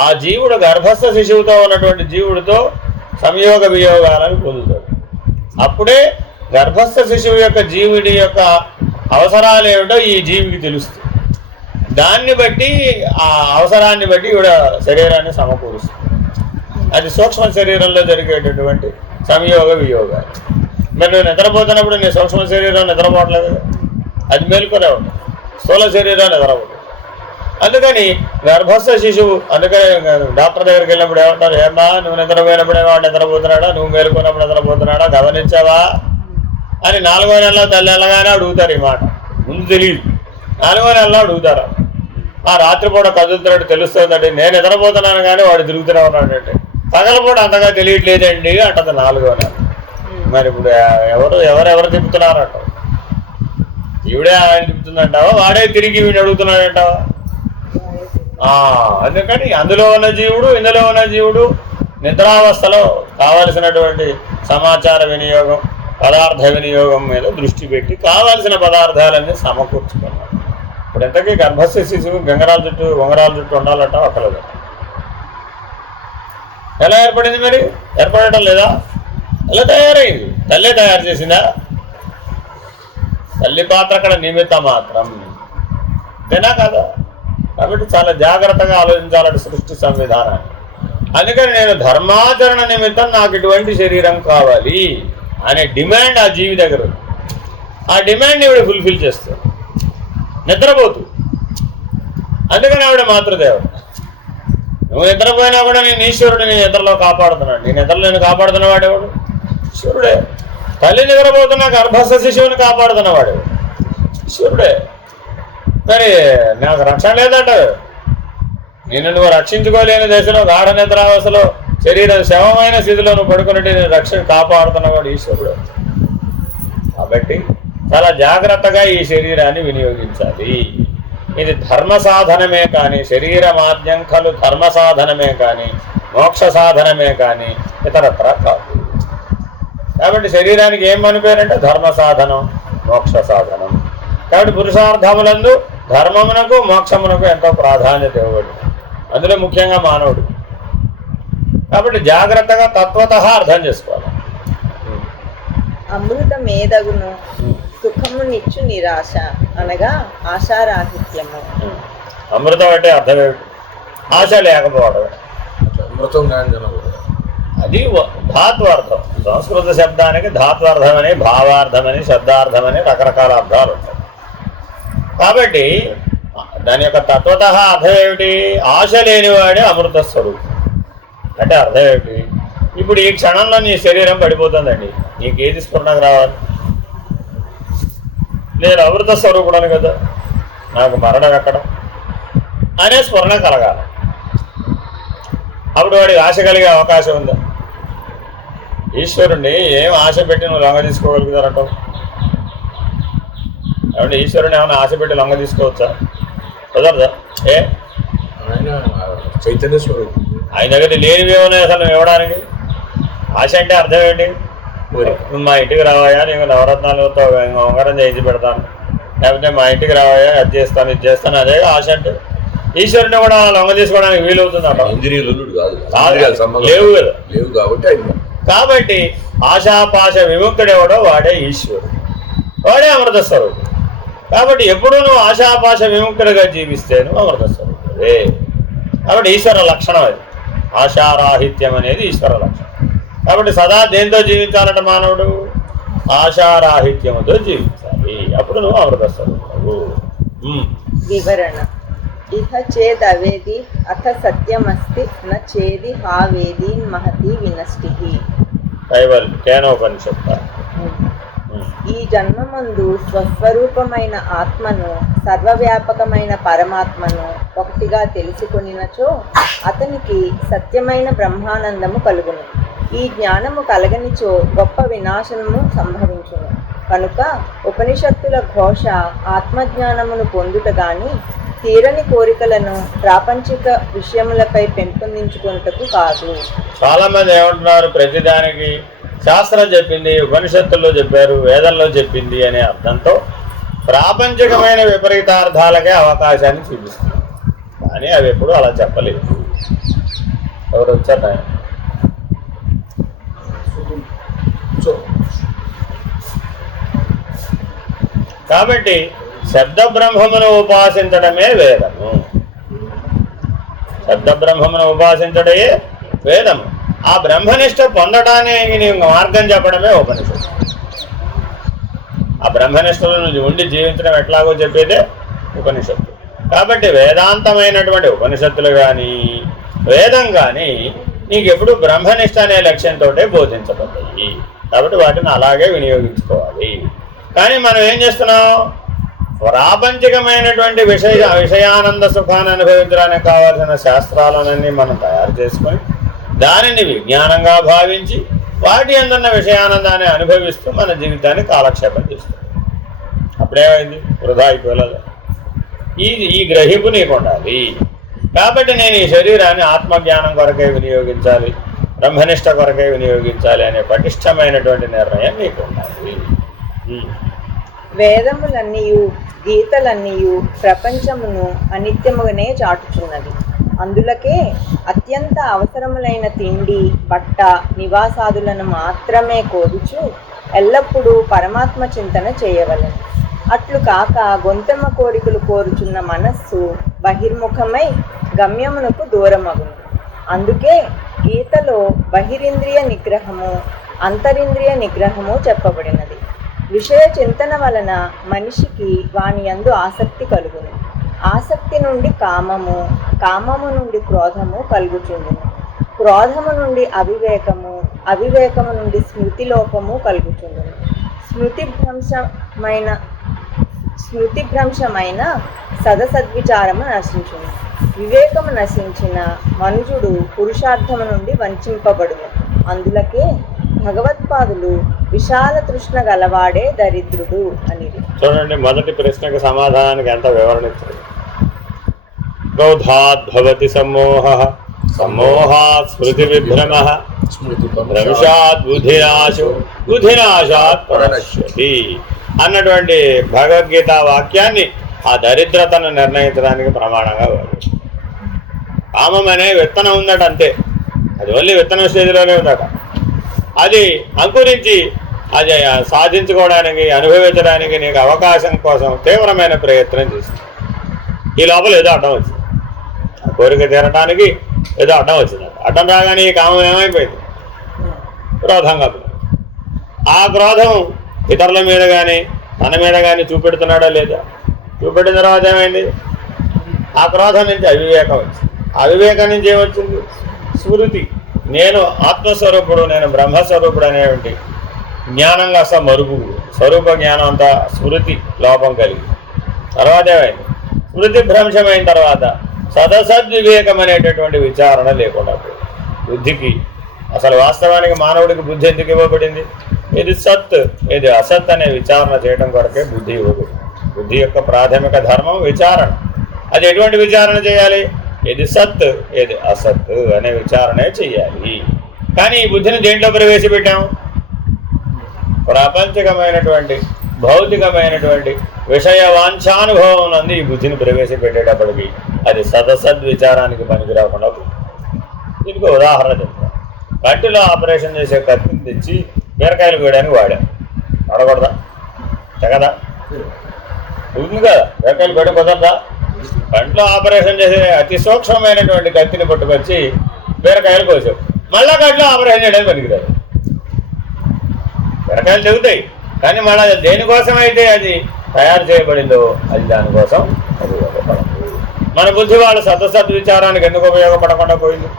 ఆ జీవుడు గర్భస్థ శిశువుతో ఉన్నటువంటి జీవుడితో సంయోగ వియోగాలను పొందుతాడు. అప్పుడే గర్భస్థ శిశువు యొక్క జీవుడి యొక్క అవసరాలు ఏమిటో ఈ జీవికి తెలుస్తుంది. దాన్ని బట్టి ఆ అవసరాన్ని బట్టి ఈవిడ శరీరాన్ని సమకూరుస్తుంది. అది సూక్ష్మ శరీరంలో జరిగేటటువంటి సంయోగ వియోగాలు. మరి నువ్వు నిద్రపోతున్నప్పుడు నీ సూక్ష్మ శరీరం నిద్రపోవట్లేదు, అది మేలుకొనే ఉంటుంది. స్థూల శరీరం నిద్రపోతుంది. అందుకని గర్భస్థ శిశువు, అందుకని డాక్టర్ దగ్గరికి వెళ్ళినప్పుడు ఏమంటారు? ఏమన్నా నువ్వు నిద్రపోయినప్పుడే వాడు నిద్రపోతున్నాడా, నువ్వు మేలుకున్నప్పుడు నిద్రపోతున్నాడా గమనించావా అని 4వ నెలలో తల్లి వెళ్ళగానే అడుగుతారు. ఈ మాట ముందు తెలియదు, 4వ నెలలో అడుగుతారు. ఆ రాత్రిపూట కదులుతున్నట్టు తెలుస్తుందండి, నేను నిద్రపోతున్నాను కానీ వాడు తిరుగుతూనే ఉన్నాడంటే. పగలపూట అంతగా తెలియట్లేదండి అంటది 4వ నెల. మరి ఇప్పుడు ఎవరెవరు తిప్పుతున్నారంట? ఈవిడే ఆయన తిప్పుతుందంటావా, వాడే తిరిగి వీడిని అడుగుతున్నాడంటావా? అందుకని అందులో ఉన్న జీవుడు ఇందులో ఉన్న జీవుడు నిద్రావస్థలో కావలసినటువంటి సమాచార వినియోగం, పదార్థ వినియోగం మీద దృష్టి పెట్టి కావాల్సిన పదార్థాలన్నీ సమకూర్చుకున్నాడు. ఇప్పుడు ఎంతకీ గర్భస్థ శిశువు ఉంగరాల చుట్టూ ఉండాలంటావు అక్కర్లేదు. ఎలా ఏర్పడింది? మరి ఏర్పడటం లేదా? అలా తయారైంది. తల్లే తయారు చేసిందా? తల్లి పాత్ర అక్కడ నిమిత్త మాత్రం, అంతేనా కదా? కాబట్టి చాలా జాగ్రత్తగా ఆలోచించాలంటే సృష్టి సంవిధానాన్ని. అందుకని నేను ధర్మాచరణ నిమిత్తం నాకు ఇటువంటి శరీరం కావాలి అనే డిమాండ్ ఆ జీవి దగ్గర ఉంది. ఆ డిమాండ్ని ఆవిడ ఫుల్ఫిల్ చేస్తుంది నిద్రపోతూ. అందుకని ఆవిడ మాతృదేవత. నువ్వు నిద్రపోయినా కూడా నేను ఈశ్వరుడు నీ నిద్రలో కాపాడుతున్నాడు. నీ నిద్రలో నేను కాపాడుతున్నవాడు ఎవడు? ఈశ్వరుడే. తల్లి నిద్రపోతున్నా గర్భస్థ శిశువుని కాపాడుతున్నవాడు ఈశ్వరుడే. మరి నాకు రక్షణ లేదట. నేను నువ్వు రక్షించుకోలేని దశలో గాఢ నిద్రావస్థలో శరీరం శవమైన స్థితిలో నువ్వు పడుకున్నట్టు నేను రక్షణ కాపాడుతున్నవాడు ఈశ్వరుడు. కాబట్టి చాలా జాగ్రత్తగా ఈ శరీరాన్ని వినియోగించాలి. ఇది ధర్మ సాధనమే కానీ, శరీర మాధ్యంఖలు ధర్మ సాధనమే కానీ, మోక్ష సాధనమే కానీ ఇతరత్ర కాదు. కాబట్టి శరీరానికి ఏం అని పేరంటే ధర్మ సాధనం, మోక్ష సాధనం. కాబట్టి పురుషార్థములందు ధర్మమునకు మోక్షమునకు ఎంతో ప్రాధాన్యత ఇవ్వబడి, అందులో ముఖ్యంగా మానవుడు. కాబట్టి జాగ్రత్తగా తత్వత అర్థం చేసుకోవాలి. అమృత మేధగును సుఖమునిచ్చు నిరాశ అనగా ఆశారాహిత్యము. అమృతం అంటే అర్థం ఏమిటి? ఆశ లేకపోవడం. అమృతం కానీ అది ధాత్వార్థం. సంస్కృత శబ్దానికి ధాత్వార్థమని, భావార్థమని, శబ్దార్థమని రకరకాల అర్థాలు ఉంటాయి. కాబట్టి దాని యొక్క తత్వత అర్థం ఏమిటి? ఆశ లేనివాడే అమృత స్వరూపం. అంటే అర్థం ఏమిటి? ఇప్పుడు ఈ క్షణంలో నీ శరీరం పడిపోతుందండి, నీకేది స్ఫురణకు రావాలి? నేను అమృత స్వరూపుడను కదా, నాకు మరణం ఎక్కడ అనే స్ఫురణ కలగాలి. అప్పుడు వాడికి ఆశ కలిగే అవకాశం ఉందా? ఈశ్వరుణ్ణి ఏం ఆశ పెట్టి నువ్వు లొంగ తీసుకోగలుగుతారంటావు? ఏమంటే ఈశ్వరుని ఏమైనా ఆశ పెట్టి లొంగ తీసుకోవచ్చా? కుదరదా? ఆయన చైతన్య స్వరూపం. ఆయన దగ్గర లేనివి ఏమన్నా అసలు నువ్వు ఇవ్వడానికి? ఆశ అంటే అర్థం ఏంటి? నువ్వు మా ఇంటికి రావాయా, నీకు నవరత్నాలతో ఉంగరం చేయించి పెడతాను, లేకపోతే మా ఇంటికి రావాయా, అది చేస్తాను, ఇది చేస్తాను, అదే ఆశ అంటే. ఈశ్వరుని కూడా లొంగ తీసుకోవడానికి వీలవుతుందట? లేవు కదా, లేవు కాబట్టి. కాబట్టి ఆశాపాశ విముక్తుడెవడో వాడే ఈశ్వరుడు, వాడే అమృత స్వరూపుడు. కాబట్టి ఎప్పుడూ నువ్వు ఆశాపాశ విముక్తుడిగా జీవిస్తే నువ్వు అమృత స్వరూపుడే. కాబట్టి ఈశ్వర లక్షణం అది. ఆశారాహిత్యం అనేది ఈశ్వర లక్షణం. కాబట్టి సదా దేంతో జీవించాలంట మానవుడు? ఆశారాహిత్యముతో జీవించాలి. అప్పుడు నువ్వు అమృత స్వరూపుడు. వివరణ. ఇహ చేదవేది అథ సత్యమస్తి న చేది హావేది మహతి వినష్టి. కేనోపనిషత్తు. ఈ జన్మమందు స్వస్వరూపమైన ఆత్మను, సర్వవ్యాపకమైన పరమాత్మను ఒకటిగా తెలుసుకొనినచో అతనికి సత్యమైన బ్రహ్మానందము కలుగును. ఈ జ్ఞానము కలగనిచో గొప్ప వినాశనము సంభవించును. కనుక ఉపనిషత్తుల ఘోష ఆత్మజ్ఞానమును పొందుట గాని తీరని కోరికలను ప్రాపంచిక విషయములపై పెంపొందించుకున్నటకు కాదు. చాలా మంది ఏమంటున్నారు? ప్రతిదానికి శాస్త్రం చెప్పింది, ఉపనిషత్తుల్లో చెప్పారు, వేదంలో చెప్పింది అనే అర్థంతో ప్రాపంచికమైన విపరీతార్థాలకే అవకాశాన్ని చూపిస్తున్నారు. కానీ అవి ఎప్పుడు అలా చెప్పలేదు. ఎవరు వచ్చారు? కాబట్టి శబ్ద బ్రహ్మమును ఉపాసించడమే వేదము. శబ్ద బ్రహ్మమును ఉపాసించడమే వేదము. ఆ బ్రహ్మనిష్ట పొందడానికి నీకు మార్గం చెప్పడమే ఉపనిషత్తు. ఆ బ్రహ్మనిష్టలో నువ్వు ఉండి జీవించడం ఎట్లాగో చెప్పేదే ఉపనిషత్తు. కాబట్టి వేదాంతమైనటువంటి ఉపనిషత్తులు కానీ వేదం కానీ నీకు ఎప్పుడు బ్రహ్మనిష్ట అనే లక్ష్యంతో బోధించబడ్డాయి. కాబట్టి వాటిని అలాగే వినియోగించుకోవాలి. కానీ మనం ఏం చేస్తున్నాం? ప్రాపంచికమైనటువంటి విషయానంద సుఖాన్ని అనుభవించడానికి కావాల్సిన శాస్త్రాలనన్నీ మనం తయారు చేసుకొని దానిని విజ్ఞానంగా భావించి వాటి అందున్న విషయానందాన్ని అనుభవిస్తూ మన జీవితాన్ని కాలక్షేపం చేస్తాం. అప్పుడేమైంది? వృధా అయిపోలేదు. ఈ గ్రహింపు నీకు ఉండాలి. కాబట్టి నేను ఈ శరీరాన్ని ఆత్మజ్ఞానం కొరకే వినియోగించాలి, బ్రహ్మనిష్ట కొరకే వినియోగించాలి అనే పటిష్టమైనటువంటి నిర్ణయం నీకు ఉండాలి. వేదములన్నీయు గీతలన్నీయు ప్రపంచమును అనిత్యముగానే చాటుచున్నది. అందులకే అత్యంత అవసరములైన తిండి బట్ట నివాసాదులను మాత్రమే కోరుచు ఎల్లప్పుడూ పరమాత్మ చింతన చేయవలెను. అట్లు కాక గొంతెమ్మ కోరికలు కోరుచున్న మనస్సు బహిర్ముఖమై గమ్యమునకు దూరమగును. అందుకే గీతలో బహిరింద్రియ నిగ్రహము అంతరింద్రియ నిగ్రహము చెప్పబడినది. విషయ చింతన వలన మనిషికి వాని యందు ఆసక్తి కలుగును. ఆసక్తి నుండి కామము, కామము నుండి క్రోధము కలుగుచుండును. క్రోధము నుండి అవివేకము, అవివేకము నుండి స్మృతిలోపము కలుగుచుండును. స్మృతిభ్రంశమైన సదసద్విచారము నశించును. వివేకము నశించిన మనుజుడు పురుషార్థము నుండి వంచింపబడును. అందులకే భగవత్పాదులు విశాల తృష్ణ గలవాడే దరిద్రుడు అనేది. చూడండి, మొదటి ప్రశ్నకు సమాధానానికి ఎంత వివరణ ఇచ్చారు. క్రోధాత్ భవతి సమ్మోహః, సమ్మోహాత్ స్మృతి విభ్రమః, భ్రంశాత్ బుద్ధినాశో, బుద్ధినాశాత్ ప్రణశ్యతి అన్నటువంటి భగవద్గీత వాక్యాన్ని ఆ దరిద్రతను నిర్ణయించడానికి ప్రమాణంగా వాడు. కామం అనే విత్తనం ఉందట, అంతే. అది ఓన్లీ విత్తనం స్టేజ్లోనే ఉందట. అది అంకురించి అది సాధించుకోవడానికి, అనుభవించడానికి నీకు అవకాశం కోసం తీవ్రమైన ప్రయత్నం చేస్తుంది. ఈ లోపల ఏదో అడ్డం వచ్చింది. ఆ కోరిక తీరటానికి ఏదో అడ్డం వచ్చింది. అడ్డం రాగానే ఈ కామం ఏమైపోయింది? క్రోధంగా. ఆ క్రోధం ఇతరుల మీద కానీ తన మీద కానీ చూపెడుతున్నాడా లేదా? చూపెట్టిన తర్వాత ఏమైంది? ఆ క్రోధం నుంచి అవివేకం వచ్చింది. అవివేకం నుంచి ఏమొచ్చింది? స్మృతి. నేను ఆత్మస్వరూపుడు, నేను బ్రహ్మస్వరూపుడు అనేటువంటి జ్ఞానంగా అసలు మరుపు, స్వరూప జ్ఞానం అంతా స్మృతి లోపం కలిగి. తర్వాత ఏమైంది? స్మృతి భ్రంశమైన తర్వాత సదసద్వివేకం అనేటటువంటి విచారణ లేకుండా బుద్ధికి అసలు వాస్తవానికి మానవుడికి బుద్ధి ఎందుకు ఇవ్వబడింది? ఇది సత్, ఇది అసత్ అనే విచారణ చేయడం కొరకే బుద్ధి ఇవ్వబడింది. బుద్ధి యొక్క ప్రాథమిక ధర్మం విచారణ. అది ఎటువంటి విచారణ చేయాలి? ఇది సత్, ఇది అసత్ అనే విచారణే చెయ్యాలి. కానీ ఈ బుద్ధిని దేంట్లో ప్రవేశపెట్టాం? ప్రాపంచికమైనటువంటి భౌతికమైనటువంటి విషయ వాంఛానుభవం నందు ఈ బుద్ధిని ప్రవేశపెట్టేటప్పటికి అది సదసద్విచారానికి పనికి రాకుండా పోతుంది. దీనికి ఉదాహరణ చెప్తాను. కంటిలో ఆపరేషన్ చేసే కత్తిని తెచ్చి బీరకాయలు కోయడానికి వాడాం. వాడకూడదా? కదా ఉంది కదా, బీరకాయలు కోయడం కుదరదా? కంట్లో ఆపరేషన్ చేసే అతి సూక్ష్మమైనటువంటి కత్తిని పట్టుకొచ్చి బీరకాయలు కోసాం. మళ్ళా కంట్లో ఆపరేషన్ చేయడానికి పనికిరాదు. బీరకాయలు తెగుతాయి, కానీ మళ్ళీ దేనికోసం అయితే అది తయారు చేయబడిందో అది దానికోసం అది ఉపయోగపడదు. మన బుద్ధి వాళ్ళు సద్విచారానికి ఎందుకు ఉపయోగపడకుండా పోయింది?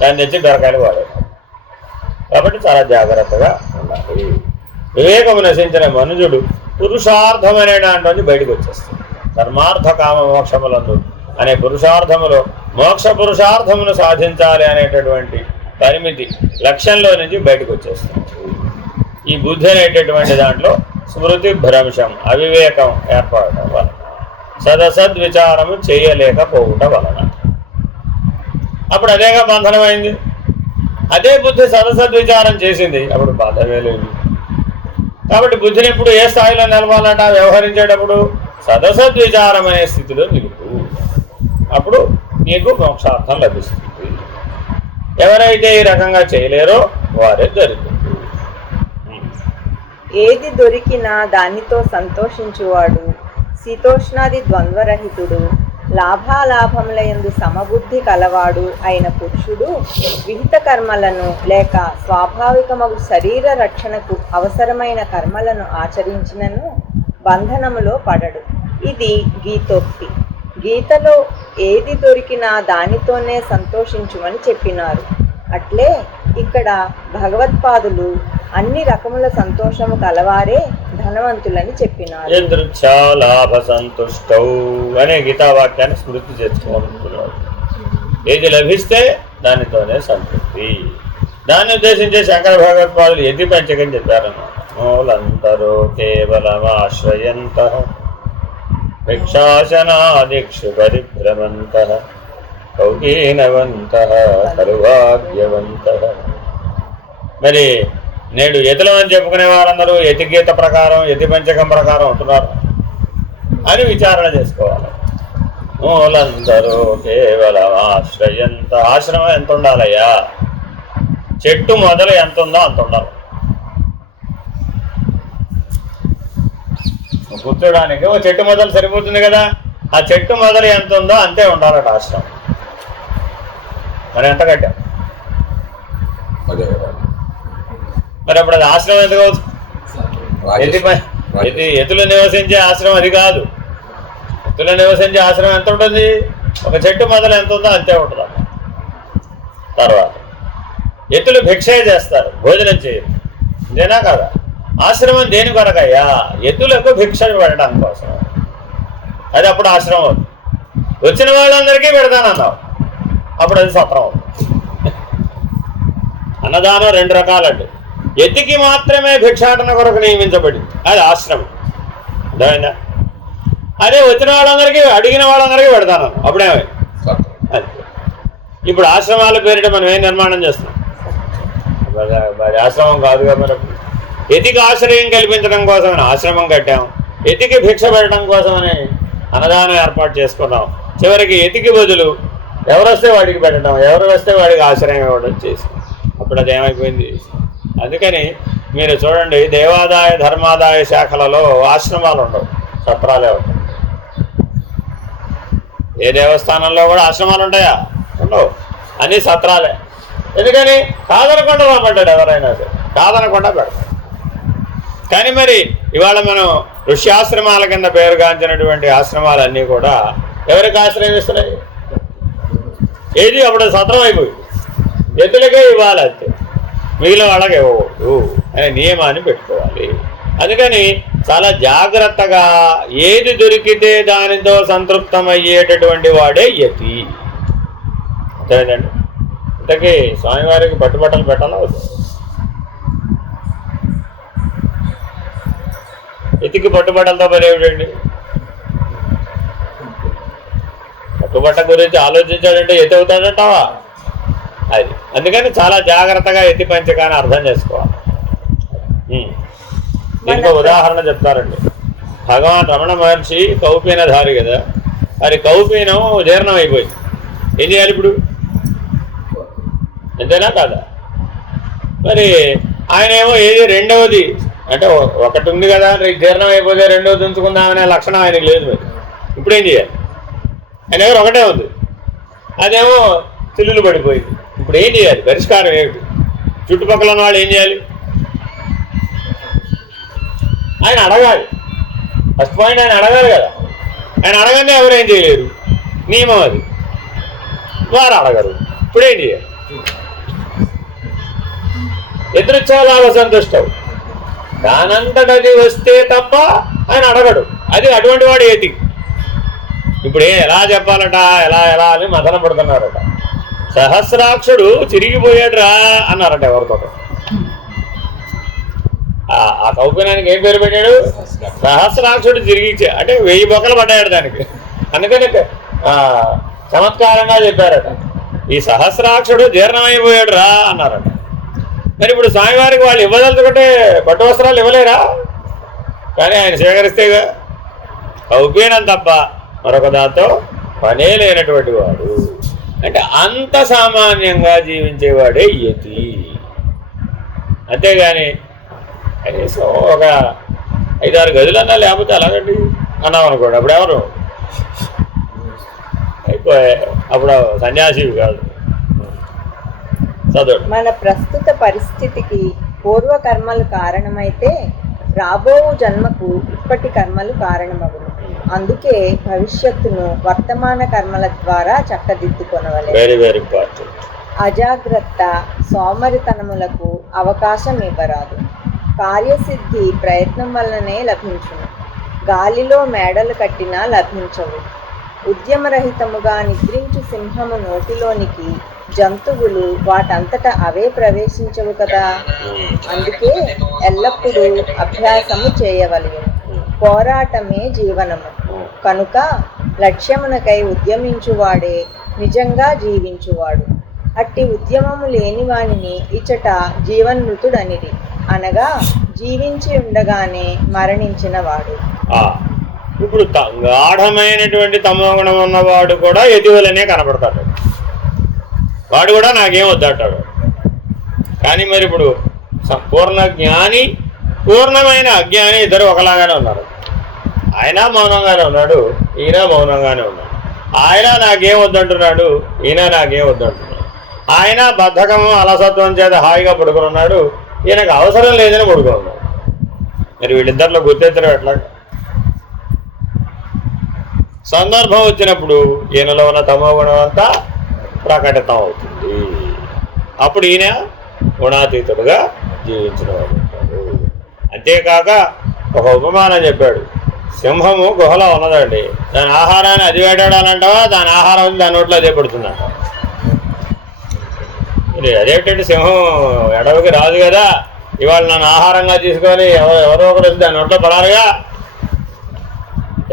దాన్ని తెచ్చి బీరకాయలు వాడారు. కాబట్టి చాలా జాగ్రత్తగా ఉండాలి. వివేకము నశించిన మనుజుడు పురుషార్థం అనే దాంట్లోంచి బయటకు వచ్చేస్తుంది. ధర్మార్థ కామ మోక్షములందు అనే పురుషార్థములో మోక్ష పురుషార్థమును సాధించాలి అనేటటువంటి పరిమితి లక్ష్యంలో నుంచి బయటకు వచ్చేస్తుంది. ఈ బుద్ధి అనేటటువంటి దాంట్లో స్మృతి భ్రంశం, అవివేకం ఏర్పడటం వలన, సదసద్విచారము చేయలేకపోవట వలన అప్పుడు అదేగా బంధనమైంది. అదే బుద్ధి సదసద్విచారం చేసింది, అప్పుడు బంధమే లేదు. కాబట్టి బుద్ధిని ఎప్పుడు ఏ స్థాయిలో నిలవాలంట? వ్యవహరించేటప్పుడు సదసద్విచారం అనే స్థితిలో నిలుపు. అప్పుడు నీకు మోక్షార్థం లభిస్తుంది. ఎవరైతే ఈ రకంగా చేయలేరో వారే దరిద్రులు. ఏది దొరికినా దానితో సంతోషించువాడు, శీతోష్ణాది ద్వంద్వరహితుడు, లాభాలాభముల యందు సమబుద్ధి కలవాడు అయిన పురుషుడు విహిత కర్మలను లేక స్వాభావికమగు శరీర రక్షణకు అవసరమైన కర్మలను ఆచరించినను బంధనములో పడడు. ఇది గీతోక్తి. గీతలో ఏది దొరికినా దానితోనే సంతోషించుమని చెప్పినారు. అట్లే ఇక్కడ భగవత్పాదులు అన్ని రకముల సంతోషము కలవారే ధనవంతులని చెప్పినారు. లాభ సంతుష్టౌ అనే గీతావాక్యాన్ని స్మృతి చేసుకోవాలనుకున్నాడు. ఏది లభిస్తే దానితోనే సంతృప్తి. దాన్ని ఉద్దేశించే శంకర భగవత్పాదులు యతి పంచకం చెప్పారన్నమాట. మూలంతరో కేవలమాశ్రయంతః భిక్షాశనాదిక్షు పరిభ్రమంతః కౌకీనవంతః కరుభాగ్యవంతః. మరి నేడు యతులు అని చెప్పుకునే వారందరూ యతి గీత ప్రకారం, యతి పంచకం ప్రకారం ఉంటున్నారు అని విచారణ చేసుకోవాలి. మూలందరూ కేవలం ఆశ్రయంత. ఆశ్రమం ఎంత ఉండాలయ్యా? చెట్టు మొదలు ఎంత ఉందో అంత ఉండాలి. కూర్చోడానికి ఓ చెట్టు మొదలు సరిపోతుంది కదా, ఆ చెట్టు మొదలు ఎంత ఉందో అంతే ఉండాలట ఆశ్రమం. మరి ఎంత కట్టాం? మరి అప్పుడు అది ఆశ్రమం ఎంత కావచ్చు? ఎత్తులు నివసించే ఆశ్రమం అది కాదు. ఎత్తులు నివసించే ఆశ్రమం ఎంత ఉంటుంది? ఒక చెట్టు మొదలు ఎంత ఉందో అంతే ఉంటుంది. తర్వాత ఎత్తులు భిక్షే చేస్తారు, భోజనం చేయరు. ఇదేనా కదా? ఆశ్రమం దేని కొరకయ్యా? ఎత్తులకు భిక్ష పెట్టడం కోసం. అది అప్పుడు ఆశ్రమం అవుతుంది. వచ్చిన వాళ్ళందరికీ పెడతానన్నావు, అప్పుడు అది సత్రం అవుతుంది. అన్నదానం రెండు రకాలండి. ఎత్తికి మాత్రమే భిక్షాటన కొరకు నియమించబడింది, అది ఆశ్రమం. అర్థమైందా? అదే వచ్చిన వాళ్ళందరికీ, అడిగిన వాళ్ళందరికీ పెడతానన్నావు, అప్పుడేమై అది. ఇప్పుడు ఆశ్రమాల పేరిట మనం ఏం నిర్మాణం చేస్తున్నాం? అది ఆశ్రమం కాదుగా. మరి ఎతికి ఆశ్రయం కల్పించడం కోసమని ఆశ్రమం కట్టాం, ఎతికి భిక్ష పెట్టడం కోసమని అన్నదానం ఏర్పాటు చేసుకున్నాం. చివరికి ఎతికి బదులు ఎవరు వస్తే వాడికి పెట్టడం, ఎవరు వస్తే వాడికి ఆశ్రయం ఇవ్వడం చేసి అప్పుడు అది ఏమైపోయింది. అందుకని మీరు చూడండి, దేవాదాయ ధర్మాదాయ శాఖలలో ఆశ్రమాలు ఉండవు, సత్రాలే ఉంటాయి. ఏ దేవస్థానంలో కూడా ఆశ్రమాలు ఉంటాయా? ఉండవు, అన్నీ సత్రాలే. ఎందుకని? కాదనకుండా రమ్మంటాడు ఎవరైనా సరే, కాదనకుండా పెడతాడు. కానీ మరి ఇవాళ మనం ఋష్యాశ్రమాల కింద పేరుగాంచినటువంటి ఆశ్రమాలన్నీ కూడా ఎవరికి ఆశ్రయం ఇస్తున్నాయి? ఏది అప్పుడు సత్రం అయిపోయింది. ఎత్తులకే ఇవ్వాలి అంతే, మిగిలిన వాళ్ళకి ఇవ్వకూడదు అనే నియమాన్ని పెట్టుకోవాలి. అందుకని చాలా జాగ్రత్తగా ఏది దొరికితే దానితో సంతృప్తమయ్యేటటువంటి వాడే యతి. అంతేనండి. ఇంతకీ స్వామివారికి పట్టుబట్టలు పెట్టాలా? ఎతికి పట్టుబట్టలతో పని ఏమిటండి? పట్టుబట్ట గురించి ఆలోచించాడంటే ఎతి అవుతాడంటావా? అది. అందుకని చాలా జాగ్రత్తగా ఎత్తి పంచకాన్ని అర్థం చేసుకోవాలి. ఇంకో ఉదాహరణ చెప్తారండి. భగవాన్ రమణ మహర్షి కౌపీనధారి కదా, మరి కౌపీనం జీర్ణం అయిపోయింది. ఏం చేయాలి ఇప్పుడు? అంతేనా కాదా? మరి ఆయన ఏమో ఏది రెండవది అంటే ఒకటి ఉంది కదా, జీర్ణం అయిపోతే రెండవది ఉంచుకుందామనే లక్షణం ఆయనకి లేదు. మరి ఇప్పుడు ఏం చేయాలి? ఆయన దగ్గర ఒకటే ఉంది, అదేమో చిల్లులు పడిపోయింది. ఇప్పుడు ఏం చేయాలి? పరిష్కారం ఏమిటి? చుట్టుపక్కల ఉన్న వాళ్ళు ఏం చేయాలి? ఆయన అడగాలి. ఫస్ట్ పాయింట్ ఆయన అడగాలి కదా. ఆయన అడగంటే ఎవరు ఏం చేయలేరు, నియమం అది. వారు అడగరు, ఇప్పుడు ఏం చేయాలి? ఎదురుచ్చాలాభ సంతుష్టవు, దానంతటది వస్తే తప్ప ఆయన అడగడు. అది అటువంటి వాడు ఏతి. ఇప్పుడు ఎలా చెప్పాలట, ఎలా ఎలా అని మదన పడుతున్నారట. సహస్రాక్షుడు చిరిగిపోయాడురా అన్నారట ఎవరితో. ఆ కౌపీనానికి ఏం పేరు పెట్టాడు? సహస్రాక్షుడు చిరిగి, అంటే 1000 బొక్కలు పడ్డాడు దానికి. అందుకని చమత్కారంగా చెప్పారట, ఈ సహస్రాక్షుడు జీర్ణమైపోయాడు రా అన్నారట. మరి ఇప్పుడు స్వామివారికి వాళ్ళు ఇవ్వదలుచుకుంటే పట్టు వస్త్రాలు ఇవ్వలేరా? కానీ ఆయన స్వీకరిస్తేగా. కౌపీనం తప్ప మరొక దాంతో పనే లేనటువంటి వాడు, అంటే అంత సామాన్యంగా జీవించేవాడే యతి. అంతేగాని కనీసం ఒక 5-6 గదులన్నా లేకపోతే అలాగండి అన్నాం అనుకోండి, అప్పుడు ఎవరు అయిపోయా, అప్పుడు సన్యాసివి కాదు. చదవండి. మన ప్రస్తుత పరిస్థితికి పూర్వకర్మలు కారణమైతే రాబో జన్మకు ఇప్పటి కర్మలు కారణమగును. అందుకే భవిష్యత్తును వర్తమాన కర్మల ద్వారా చక్కదిద్దుకొనవలెను. Very very important. అజాగ్రత్త సోమరితనములకు అవకాశం ఇవ్వరాదు. కార్యసిద్ధి ప్రయత్నం వల్లనే లభించును. గాలిలో మేడలు కట్టినా లభించవు. ఉద్యమరహితముగా నిద్రించు సింహము నోటిలోనికి జంతువులు వాటంతటా అవే ప్రవేశించవు కదా. అందుకే ఎల్లప్పుడూ అభ్యాసము చేయవలెను. పోరాటమే జీవనము కనుక లక్ష్యమునకై ఉద్యమించువాడే నిజంగా జీవించువాడు. అట్టి ఉద్యమము లేని వానిని ఇచట జీవన్మృతుడనిరి, అనగా జీవించి ఉండగానే మరణించిన వాడు. ఇప్పుడు గాఢమైనటువంటి తమోగుణం ఉన్నవాడు కూడా యతివలనే కనపడతాడు, వాడు కూడా నాకేం వద్దంటాడు. కానీ మరి ఇప్పుడు పూర్ణ జ్ఞాని పూర్ణమైన అజ్ఞాని ఇద్దరు ఒకలాగానే ఉన్నారు. ఆయన మౌనంగానే ఉన్నాడు, ఈయన మౌనంగానే ఉన్నాడు. ఆయన నాకేం వద్దంటున్నాడు, ఈయన నాకేం వద్దంటున్నాడు. ఆయన బద్ధకము అలసత్వం చేత హాయిగా పడుకుని ఉన్నాడు, ఈయనకు అవసరం లేదని పడుకుని ఉన్నాడు. మరి వీళ్ళిద్దరిలో గుర్తెత్తడం ఎట్లా? సందర్భం వచ్చినప్పుడు ఈయనలో ఉన్న తమో గుణం అంతా ప్రకటితం అవుతుంది. అప్పుడు ఈయన గుణాతీతుడుగా జీవించిన వాడు ఉంటాడు. అంతేకాక ఒక ఉపమానం చెప్పాడు. సింహము గుహలో ఉన్నదండి, దాని ఆహారాన్ని అది వేటాడాలంటావా, దాని ఆహారం దాని నోట్లో అదే పడుతుందంట. మరి అదేంటంటే సింహం ఎడవకి రాదు కదా, ఇవాళ నన్ను ఆహారంగా తీసుకొని ఎవరో ఒకరు వచ్చి దాని నోట్లో పడాలిగా.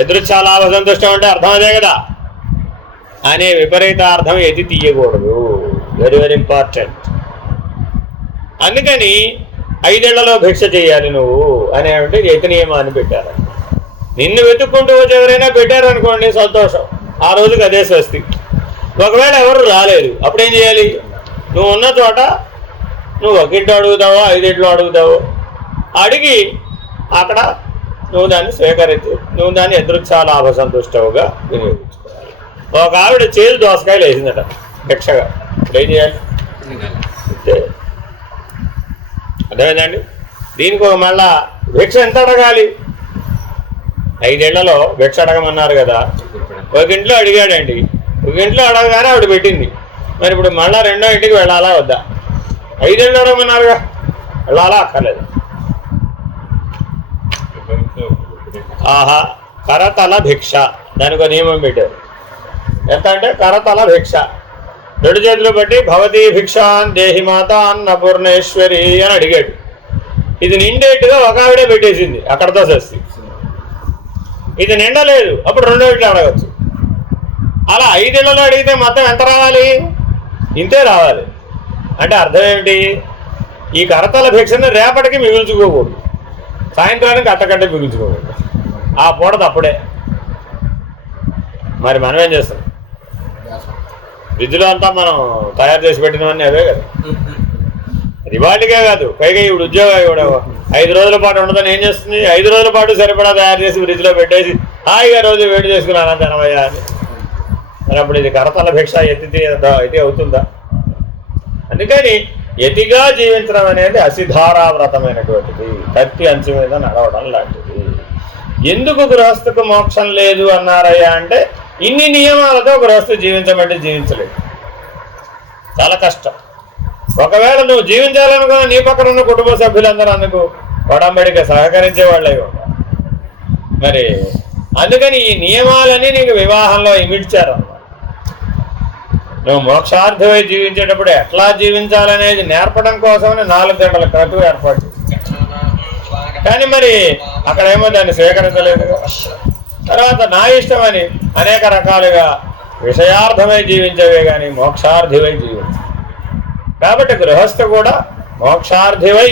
ఎదురు చాలా సంతుష్టం అంటే అర్థం అదే కదా అనే విపరీత అర్థం ఎది తీయకూడదు. Very very important. అందుకని 5 ఏళ్లలో భిక్ష చేయాలి నువ్వు అనేటువంటి యతి నియమాన్ని పెట్టారు. నిన్ను వెతుక్కుంటూ వచ్చి ఎవరైనా పెట్టారనుకోండి సంతోషం, ఆ రోజుకి అదే స్వస్తి. ఒకవేళ ఎవరు రాలేదు అప్పుడేం చేయాలి? నువ్వు ఉన్న చోట నువ్వు 1 ఇంట్లో అడుగుతావో 5 ఇంట్లో అడుగుతావో అడిగి అక్కడ నువ్వు దాన్ని స్వీకరించి నువ్వు దాన్ని ఎదురుచ్చా లాభ సంతుష్టవుగా వినియోగించుకోవాలి. ఒక ఆవిడ చేదు దోసకాయలు వేసిందట భిక్షగా, ఏం చేయాలి? అంతే, అర్థమైందండి. దీనికి ఒక మళ్ళా భిక్ష ఎంత అడగాలి? 5 ఏళ్లలో భిక్ష అడగమన్నారు కదా, 1 ఇంట్లో అడిగాడండి, 1 ఇంట్లో అడగగానే ఆవిడ పెట్టింది. మరి ఇప్పుడు మళ్ళా 2వ ఇంటికి వెళ్ళాలా వద్దా? 5 ఏళ్ళు అడగమన్నారుగా, వెళ్ళాలా అక్కర్లేదు? ఆహా, కరతల భిక్ష, దానికి ఒక నియమం పెట్టారు. ఎంత అంటే కరతల భిక్ష, 2 చేతులు బట్టి భవతీ భిక్షాన్ దేహి మాత అన్నపూర్ణేశ్వరి అని అడిగాడు. ఇది నిండేట్టుగా ఒక ఆవిడే పెట్టేసింది, అక్కడతో సస్తి. ఇది నిండలేదు, అప్పుడు 2వ ఇంట్లో అడగచ్చు. అలా 5 ఏళ్లలో అడిగితే మొత్తం ఎంత రావాలి? ఇంతే రావాలి. అంటే అర్థం ఏమిటి? ఈ కరతల భిక్షను రేపటికి మిగుల్చుకోకూడదు, సాయంత్రానికి అట్టకంటే మిగుల్చుకోకూడదు, ఆ పూటది అప్పుడే. మరి మనం ఏం చేస్తాం? ఫ్రిడ్జ్లో అంతా మనం తయారు చేసి పెట్టినవన్నీ అవే కదా, రివార్డుగా కాదు. పైగా ఇప్పుడు ఉద్యోగం కూడా 5 రోజుల పాటు ఉండదని ఏం చేస్తుంది? 5 రోజుల పాటు సరిపడా తయారు చేసి ఫ్రిడ్జ్లో పెట్టేసి హాయిగా రోజు వేడి చేసుకున్నాను తినవయ్యా అని. మరి అప్పుడు ఇది కరతల భిక్ష ఎత్తి అవుతుందా? అందుకని యతిగా జీవించడం అనేది అసిధారావ్రతమైనటువంటిది, కత్తి అంచు మీద నడవడం లాంటిది. ఎందుకు గృహస్థకు మోక్షం లేదు అన్నారయ్యా అంటే, ఇన్ని నియమాలతో గృహస్థు జీవించమంటే జీవించలేదు, చాలా కష్టం. ఒకవేళ నువ్వు జీవించాలనుకున్న నీ పక్కన ఉన్న కుటుంబ సభ్యులందరూ అందుకు ఒడంబడిగా సహకరించే వాళ్ళే ఉంటారు. మరి అందుకని ఈ నియమాలన్నీ నీకు వివాహంలో ఇమిడ్చారు అన్నమాట. నువ్వు మోక్షార్థమై జీవించేటప్పుడు ఎట్లా జీవించాలనేది నేర్పడం కోసమని 4 గంటల క్రతువు ఏర్పాటు చేశారు. కానీ మరి అక్కడేమో దాన్ని స్వీకరించలేదు. తర్వాత నా ఇష్టం అని అనేక రకాలుగా విషయార్థమై జీవించేవే కానీ మోక్షార్థివై జీవించ. కాబట్టి గృహస్థు కూడా మోక్షార్థివై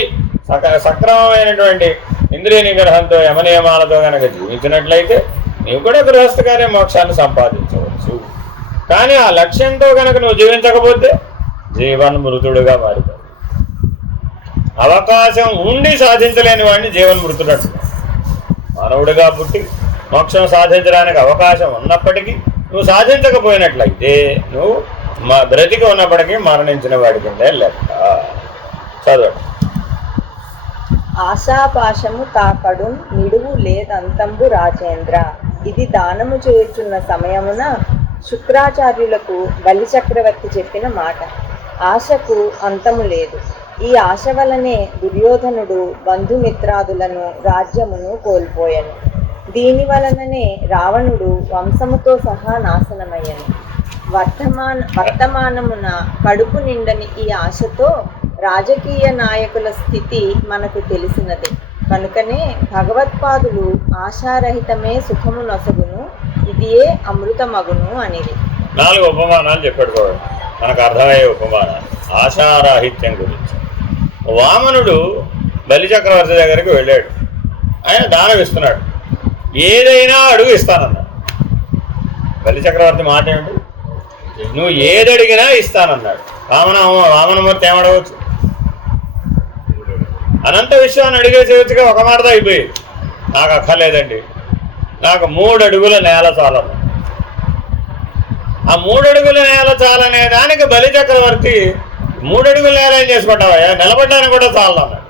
సక్రమమైనటువంటి ఇంద్రియ నిగ్రహంతో యమనియమాలతో కనుక జీవించినట్లయితే నీవు కూడా గృహస్థగానే మోక్షాన్ని సంపాదించవచ్చు. కానీ ఆ లక్ష్యంతో కనుక నువ్వు జీవించకపోతే జీవన్మృతుడుగా మారిపోయి, అవకాశం ఉండి సాధించలేని వాడిని జీవన్మృతుడు అంటున్నాడు. మానవుడిగా పుట్టి మోక్షం సాధించడానికి అవకాశం ఉన్నప్పటికీ నువ్వు సాధించకపోయినట్లయితే నువ్వు బ్రతికి ఉన్నప్పటికీ మరణించిన వాడి కిందే లెక్క. చదవండి. ఆశాపాశము తాకడు నిడువు లేదంతంబు రాజేంద్ర, ఇది దానము చేయుచున్న సమయమున శుక్రాచార్యులకు బలి చక్రవర్తి చెప్పిన మాట. ఆశకు అంతము లేదు. ఈ ఆశ వలనే దుర్యోధనుడు బంధుమిత్రాదులను రాజ్యమును కోల్పోయాను. దీని వలననే రావణుడు వంశముతో సహా నాశనమయ్యను. వర్తమానమున కడుపు నిండని ఈ ఆశతో రాజకీయ నాయకుల స్థితి మనకు తెలిసినది. కనుకనే భగవత్పాదులు ఆశారహితమే సుఖము నొసగును, ఇదియే అమృతమగును అనేది. 4 ఉపమానాలు చెప్పాడు మనకు అర్థమయ్యే ఉపమానాలు ఆశారాహిత్యం గురించి. వామనుడు బలి చక్రవర్తి దగ్గరికి వెళ్ళాడు, ఆయన దానం ఇస్తున్నాడు. ఏదైనా అడుగు ఇస్తానన్నాడు. బలి చక్రవర్తి మాట ఏమిటి? నువ్వు ఏది అడిగినా ఇస్తానన్నాడు. వామనమూర్తి ఏమడవచ్చు? అనంత విశ్వాన్ని అడిగేసేవచ్చుగా, ఒక మాటతో అయిపోయింది. నాకు అక్కర్లేదండి, నాకు 3 అడుగుల నేల చాలన్నా. ఆ 3 అడుగుల నేల చాలనే దానికి బలి చక్రవర్తి 3 అడుగుల నేల ఏం చేసుకుంటావా, నిలబడ్డానికి కూడా చాలన్నాడు.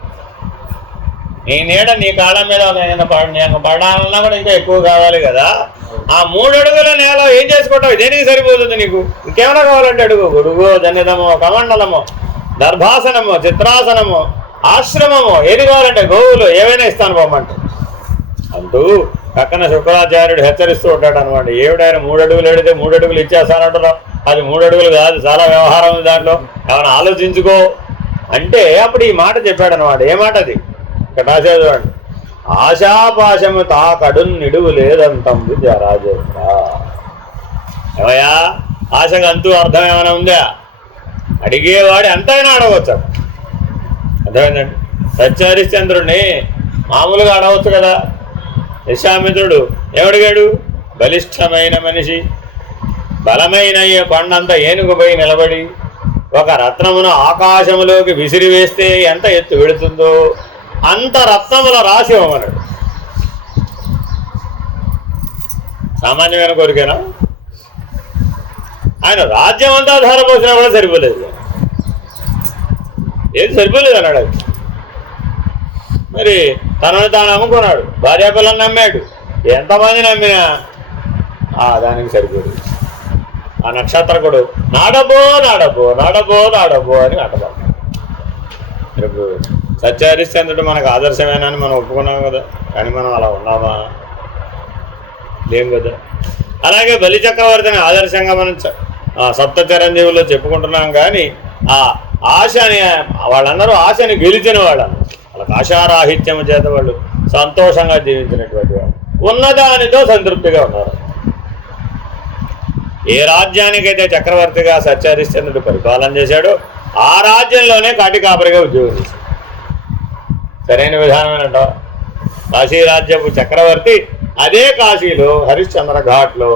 నీ నీడ నీ కాళ్ళ మీద నేను పడాలన్నా కూడా ఇంకా ఎక్కువ కావాలి కదా. ఆ 3 అడుగుల నేల ఏం చేసుకుంటావు? దేనికి సరిపోతుంది నీకు? ఇంకేమైనా కావాలంటే అడుగు. గొడుగు, జన్యదమో, కమండలమో, దర్భాసనమో, చిత్రాసనమో, ఆశ్రమమో, ఏది కావాలంటే గోవులు ఏవైనా ఇస్తాను పోమంటే అంటూ పక్కన శుక్రాచార్యుడు హెచ్చరిస్తూ ఉంటాడు అనమాట. ఏవిడైనా 3 అడుగులు అడిగితే 3 అడుగులు ఇచ్చేస్తానంటున్నావు, అది 3 అడుగులు కాదు, చాలా వ్యవహారం ఉంది దాంట్లో, ఏమైనా ఆలోచించుకో అంటే అప్పుడు ఈ మాట చెప్పాడు అనమాట. ఏ మాట అది? ఇక్కడ రాసేది చూడండి. ఆశాపాశము తాకడు నిడువు లేదంతంబు జరాజేంద్ర. ఏమయ్యా, ఆశకు అంతూ అర్థం ఏమైనా ఉందా? అడిగేవాడు ఎంతైనా అడగవచ్చు. అర్థమైందండి. సత్యహరిశ్చంద్రుడిని మామూలుగా అడగవచ్చు కదా. విశ్వామిత్రుడు ఏమడిగాడు? బలిష్టమైన మనిషి బలమైన కొండంత ఏనుగుపై నిలబడి ఒక రత్నమును ఆకాశములోకి విసిరివేస్తే ఎంత ఎత్తు వెళుతుందో అంత రత్నముల రాశి ఇవ్వమన్నాడు. సామాన్యమైన కోరికేనా? ఆయన రాజ్యం అంతా ధారపోసినా కూడా సరిపోలేదు. ఏది సరిపోలేదు అన్నాడు. అది మరి తనను తాను అమ్ముకున్నాడు, భార్యాపిల్లని నమ్మాడు, ఎంతమంది నమ్మినా దానికి సరిపోదు. ఆ నక్షత్రకుడు నాడబో నాడబో నాడబో నాడబో అని అటబాడు. ఇప్పుడు సత్యహరిశ్చంద్రుడు మనకు ఆదర్శమేనని మనం ఒప్పుకున్నాం కదా, కానీ మనం అలా ఉన్నామా? లేం కదా. అలాగే బలి చక్రవర్తిని ఆదర్శంగా మనం సప్త చిరంజీవుల్లో చెప్పుకుంటున్నాం. కానీ ఆ ఆశని వాళ్ళందరూ ఆశని గెలిచిన వాళ్ళు, వాళ్ళకి ఆశారాహిత్యం చేత వాళ్ళు సంతోషంగా జీవించినటువంటి వాళ్ళు, ఉన్నదానితో సంతృప్తిగా ఉన్నారు. ఏ రాజ్యానికైతే చక్రవర్తిగా సత్యహరిశ్చంద్రుడు పరిపాలన చేశాడో ఆ రాజ్యంలోనే కాటికాపరిగా ఉద్యోగం చేశాడు. సరైన విధానమేనంట. కాశీ రాజ్యపు చక్రవర్తి అదే కాశీలో హరిశ్చంద్ర ఘాట్లో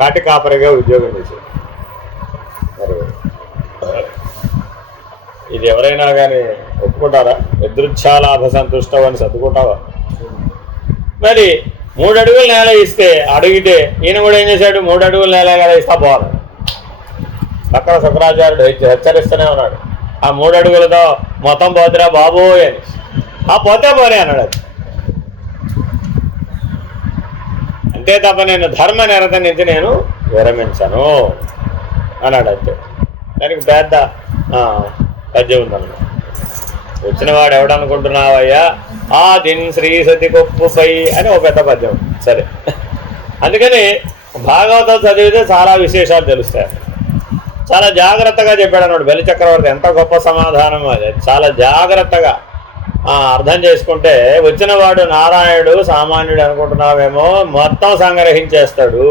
కాటికాపరిగా ఉద్యోగం చేశాడు. ఇది ఎవరైనా కానీ ఒప్పుకుంటారా? ఎదృచ్ఛాలాభ సంతుష్టం అని సర్దుకుంటావా? మరి 3 అడుగుల నేల ఇస్తే అడిగితే ఈయన కూడా ఏం చేశాడు? 3 అడుగుల నేల కదా ఇస్తా పోవాలి. పక్కన శుక్రాచార్యుడు హెచ్చరిస్తూనే ఉన్నాడు. ఆ 3 అడుగులతో మొత్తం పోతురా బాబోయ్ అని. ఆ పోతే పోనే అన్నాడు. అది అంతే తప్ప నేను ధర్మ నిరత నుంచి నేను విరమించను అన్నాడు. అంతే. దానికి పెద్ద పద్యం ఉందన్నమాట. వచ్చిన వాడు ఎవడనుకుంటున్నావయ్యా ఆ దిన్ శ్రీ సతి కొప్పుపై అని ఒక పెద్ద పద్యం. సరే, అందుకని భాగవతం చదివితే చాలా విశేషాలు తెలుస్తాయి. చాలా జాగ్రత్తగా చెప్పాడు అన్నాడు బలి చక్రవర్తి. ఎంత గొప్ప సమాధానం అది. చాలా జాగ్రత్తగా అర్థం చేసుకుంటే వచ్చిన వాడు నారాయణుడు సామాన్యుడు అనుకుంటున్నావేమో, మొత్తం సంగ్రహించేస్తాడు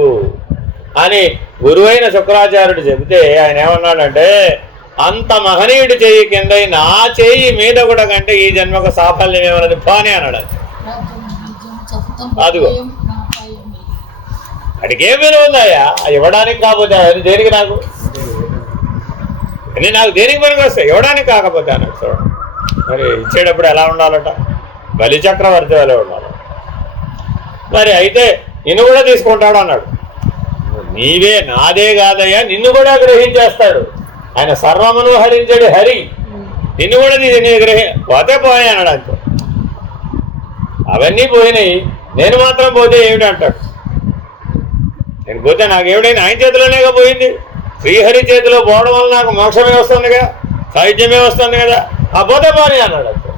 అని గురువైన శుక్రాచార్యుడు చెబితే ఆయన ఏమన్నాడంటే, అంత మహనీయుడి చెయ్యి కింద నా చెయ్యి మీద కూడా కంటే ఈ జన్మకు సాఫల్యం ఏమన్నది పోనీ అన్నాడు. అదిగో అడిగే విలువ ఉందాయా ఇవ్వడానికి, కాకపోతే అది దేనికి? నాకు అన్నీ నాకు దేనికి పనికి వస్తాయి, ఇవ్వడానికి కాకపోతే అన్నాడు. చూడండి మరి ఇచ్చేటప్పుడు ఎలా ఉండాలట? బలి చక్రవర్తి వలె ఉండాలి. మరి అయితే నిన్ను కూడా తీసుకుంటాడు అన్నాడు. నీవే నాదే కాదయ్యా, నిన్ను కూడా గ్రహించేస్తాడు ఆయన. సర్వమును హరించడు హరి, నిన్ను కూడా పోతే పోయాయి అన్నాడు. అంతే, అవన్నీ పోయినాయి, నేను మాత్రం పోతే ఏమిటంటాడు. నేను పోతే నాకేమిటైనా ఆయన చేతిలోనేగా పోయింది. శ్రీహరి చేతిలో పోవడం వల్ల నాకు మోక్షమే వస్తుందిగా, సాహిత్యమే వస్తుంది కదా, ఆ పోతే పోనీ అన్నాడు. అంతే.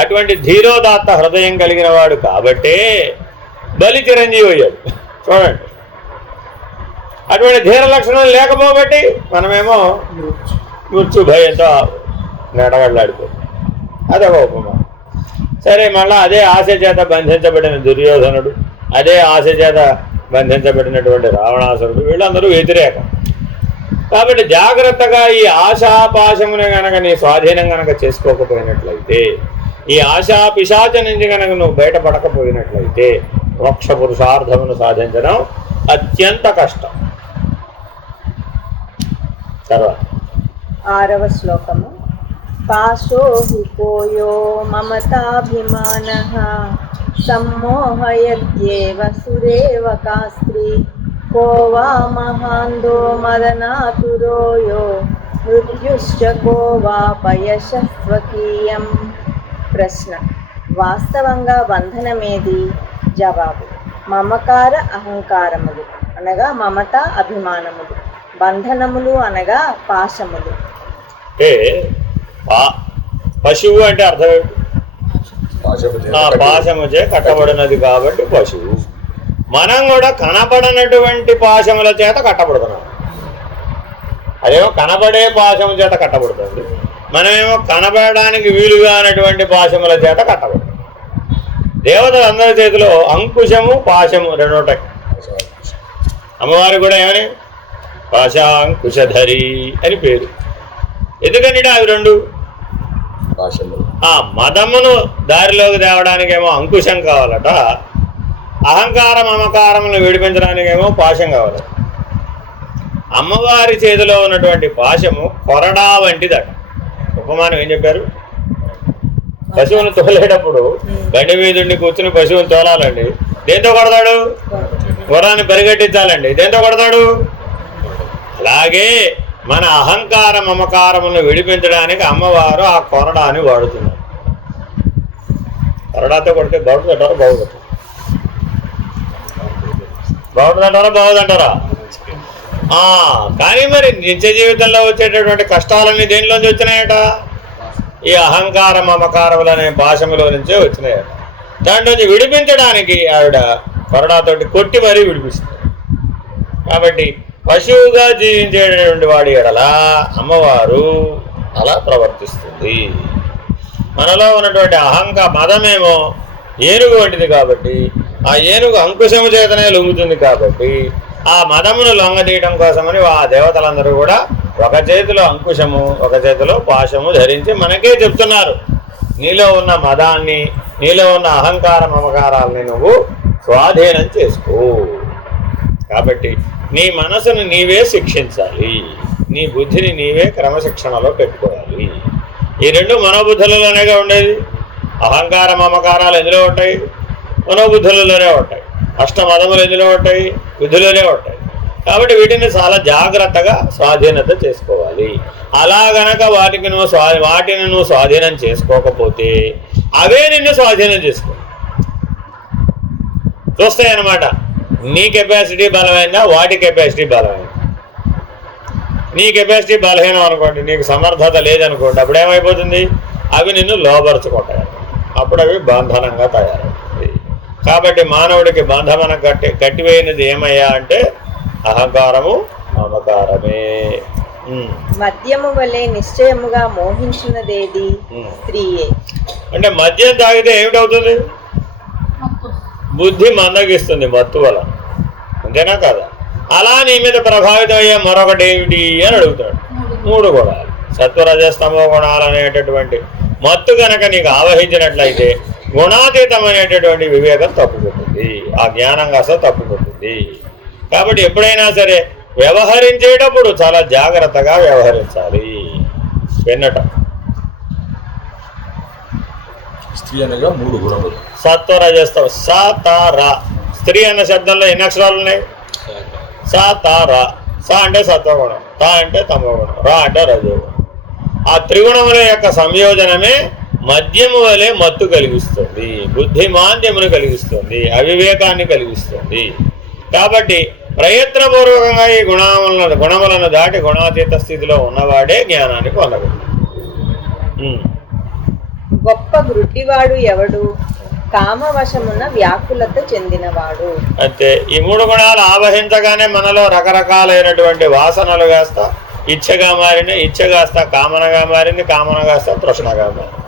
అటువంటి ధీరోదాత్త హృదయం కలిగిన వాడు కాబట్టే బలి చిరంజీవి అయ్యాడు. చూడండి, అటువంటి ధీర లక్షణాలు లేకపోబట్టి మనమేమో మృత్యు భయంతో నడగడలాడిపోతాం. అదొక ఉపమానం. సరే, మళ్ళీ అదే ఆశ చేత బంధించబడిన దుర్యోధనుడు, అదే ఆశ చేత బంధించబడినటువంటి రావణాసురుడు, వీళ్ళందరూ వ్యతిరేకం. కాబట్టి జాగ్రత్తగా ఈ ఆశాపాశముని గనక నీ స్వాధీనం గనక చేసుకోకపోయినట్లయితే ఈ ఆశా పిశాచ నుంచి కనుక నువ్వు బయటపడకపోయినట్లయితే మోక్ష పురుషార్థమును సాధించడం అత్యంత కష్టం. తర్వాత 6వ శ్లోకము. పాశో హి కోయో మమతాభిమానః సమ్మోహయత్యేవ సురేవ కా స్త్రీ కో వా మహాందో మదనాతురో యో మృత్యుశ్చ కో వా పయశః స్వకీయం. ప్రశ్న: వాస్తవంగా బంధనమేది? జవాబు: మమకార అహంకారములు అనగా మమత అభిమానములు, బంధనములు అనగా పాశములు. అంటే పశువు అంటే అర్థం ఏంటి? పాశముచే కట్టబడినది కాబట్టి పశువు. మనం కూడా కనబడనటువంటి పాశముల చేత కట్టబడుతున్నాం. అదేమో కనబడే పాశము చేత కట్టబడుతుంది, మనమేమో కనబడడానికి వీలుగా అన్నటువంటి పాశముల చేత కట్టబడుతుంది. దేవతలందరి చేతిలో అంకుశము పాశము రెండు ఉంటాయి. అమ్మవారికి కూడా ఏమని పాశాంకుశధరి అని పేరు. ఎందుకని అవి రెండు? ఆ మదమును దారిలోకి తేవడానికేమో అంకుశం కావాలట, అహంకార మమకారములను విడిపించడానికేమో పాశం కావాలట. అమ్మవారి చేతిలో ఉన్నటువంటి పాశము కొరడా వంటిదట. ఉపమానం ఏం చెప్పారు? పశువును తోలేటప్పుడు బండి మీద ఉండి కూర్చుని పశువును తోలాలండి, దేంతో కొడతాడు? గుర్రాన్ని పరిగెట్టించాలండి, దేంతో కొడతాడు? అలాగే మన అహంకార మమకారములను విడిపించడానికి అమ్మవారు ఆ కొరడాని వాడుతున్నారు. కొరడాతో కొడితే బాగుందంటారా? బాగుందంటారా? బాగుందంటారా? కానీ మరి నిత్య జీవితంలో వచ్చేటటువంటి కష్టాలన్నీ దేనిలోంచి వచ్చినాయట? ఈ అహంకార మమకారములు అనే భాషములో నుంచే వచ్చినాయట. దాంట్లో నుంచి విడిపించడానికి ఆవిడ కొరడాతోటి కొట్టి మరీ విడిపిస్తుంది. కాబట్టి పశువుగా జీవించేటటువంటి వాడి ఎడల అమ్మవారు అలా ప్రవర్తిస్తుంది. మనలో ఉన్నటువంటి మదమేమో ఏనుగు వంటిది కాబట్టి ఆ ఏనుగు అంకుశము చేతనే లొంగుతుంది. కాబట్టి ఆ మదమును లొంగదీయడం కోసమని ఆ దేవతలందరూ కూడా ఒక చేతిలో అంకుశము ఒక చేతిలో పాశము ధరించి మనకే చెప్తున్నారు, నీలో ఉన్న మదాన్ని, నీలో ఉన్న అహంకార మమకారాలని నువ్వు స్వాధీనం చేసుకో. కాబట్టి నీ మనసును నీవే శిక్షించాలి, నీ బుద్ధిని నీవే క్రమశిక్షణలో పెట్టుకోవాలి. ఈ రెండు మనోబుద్ధులలోనేగా ఉండేది. అహంకార మమకారాలు ఎందులో ఉంటాయి? మనోబుద్ధులలోనే ఉంటాయి. అష్టమదములు ఎందులో ఉంటాయి? బుద్ధిలోనే ఉంటాయి. కాబట్టి వీటిని చాలా జాగ్రత్తగా స్వాధీనత చేసుకోవాలి. అలా గనక వాటిని నువ్వు స్వాధీనం చేసుకోకపోతే అవే నిన్ను స్వాధీనం చేసుకో చూస్తాయన్నమాట. నీ కెపాసిటీ బలమైందా, వాటి కెపాసిటీ బలమైందా? నీ కెపాసిటీ బలహీనం అనుకోండి, నీకు సమర్థత లేదనుకోండి, అప్పుడు ఏమైపోతుంది? అవి నిన్ను లోపరుచుకుంటాయి. అప్పుడు అవి బంధనంగా తయారవుతుంది. కాబట్టి మానవుడికి బంధమన కట్టివేయినది ఏమయ్యా అంటే అహంకారము మమకారమే. మద్యము వలె నిశ్చయముగా మోహించినదేది? స్త్రీయే. అంటే మద్యం తాగితే ఏమిటవుతుంది? బుద్ధి మందగిస్తుంది మత్తు వల్ల, అంతేనా కదా? అలా నీ మీద ప్రభావితం అయ్యే మరొకటి ఏమిటి అని అడుగుతాడు. 3 గుణాలు, సత్వరజస్తమో గుణాలు అనేటటువంటి మత్తు కనుక నీకు ఆవహించినట్లయితే గుణాతీతమైనటువంటి వివేకం తప్పుకుంటుంది, ఆ జ్ఞానం కాస్త తప్పుకుంటుంది. కాబట్టి ఎప్పుడైనా సరే వ్యవహరించేటప్పుడు చాలా జాగ్రత్తగా వ్యవహరించాలి. వినటం. స్త్రీ అనగా 3 గుణములు. సత్వరజస్తమ స స్త్రీ అన్న శబ్దంలో ఎన్ని అక్షరాలు ఉన్నాయి? స స అంటే సత్వగుణం, త అంటే తమోగుణం, రా అంటే రజోగుణం. ఆ త్రిగుణముల యొక్క సంయోజనమే మద్యము వలె మత్తు కలిగిస్తుంది, బుద్ధిమాంద్యమును కలిగిస్తుంది, అవివేకాన్ని కలిగిస్తుంది. కాబట్టి ప్రయత్నపూర్వకంగా ఈ గుణములను దాటి గుణాతీత స్థితిలో ఉన్నవాడే జ్ఞానాన్ని పొందగలడు. గొప్ప గ్రుడ్డివాడు ఎవడు? కామవశమున వ్యాకులత చెందినవాడు. అంటే ఈ 3 గుణాలు ఆవహించగానే మనలో రకరకాలైనటువంటి వాసనలు కాస్త ఇచ్చగా మారిన, ఇచ్చ కాస్త కామనగా మారింది, కామన కాస్త తృష్ణగా మారింది.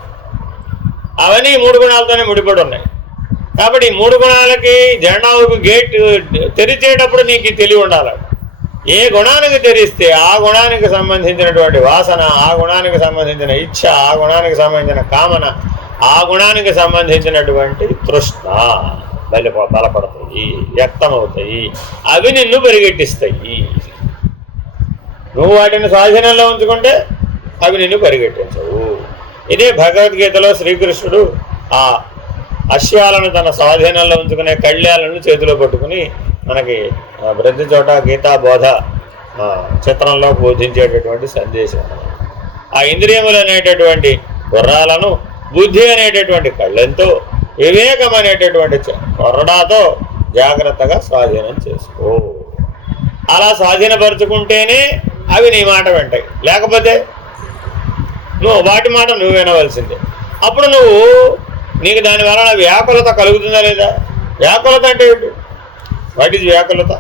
అవన్నీ ఈ 3 గుణాలతోనే ముడిపడి ఉన్నాయి. కాబట్టి ఈ 3 గుణాలకి జెండాకు గేట్ తెరిచేటప్పుడు నీకు తెలివి ఉండాలి. ఏ గుణానికి తెరిస్తే ఆ గుణానికి సంబంధించినటువంటి వాసన, ఆ గుణానికి సంబంధించిన ఇచ్ఛ, ఆ గుణానికి సంబంధించిన కామన ఆ గుణానికి సంబంధించినటువంటి తృష్ణ బలపడతాయి, వ్యక్తమవుతాయి, అవి నిన్ను పరిగెట్టిస్తాయి. నువ్వు వాటిని స్వాధీనంలో ఉంచుకుంటే అవి నిన్ను పరిగెట్టించవు. ఇదే భగవద్గీతలో శ్రీకృష్ణుడు ఆ అశ్వాలను తన స్వాధీనంలో ఉంచుకునే కళ్యాలను చేతిలో పట్టుకుని మనకి ప్రతి చోట గీతా బోధ చిత్రంలో బోధించేటటువంటి సందేశం. ఆ ఇంద్రియములు అనేటటువంటి గుర్రాలను బుద్ధి అనేటటువంటి కళ్ళెంతో, వివేకం అనేటటువంటి కొరడాతో జాగ్రత్తగా స్వాధీనం చేసుకో. అలా స్వాధీనపరుచుకుంటేనే అవి నీ మాట వింటాయి, లేకపోతే నువ్వు వాటి మాట నువ్వు వినవలసిందే. అప్పుడు నీకు దాని వలన వ్యాకులత కలుగుతుందా లేదా? వ్యాకులత అంటే ఏంటి? What is వ్యాకులత?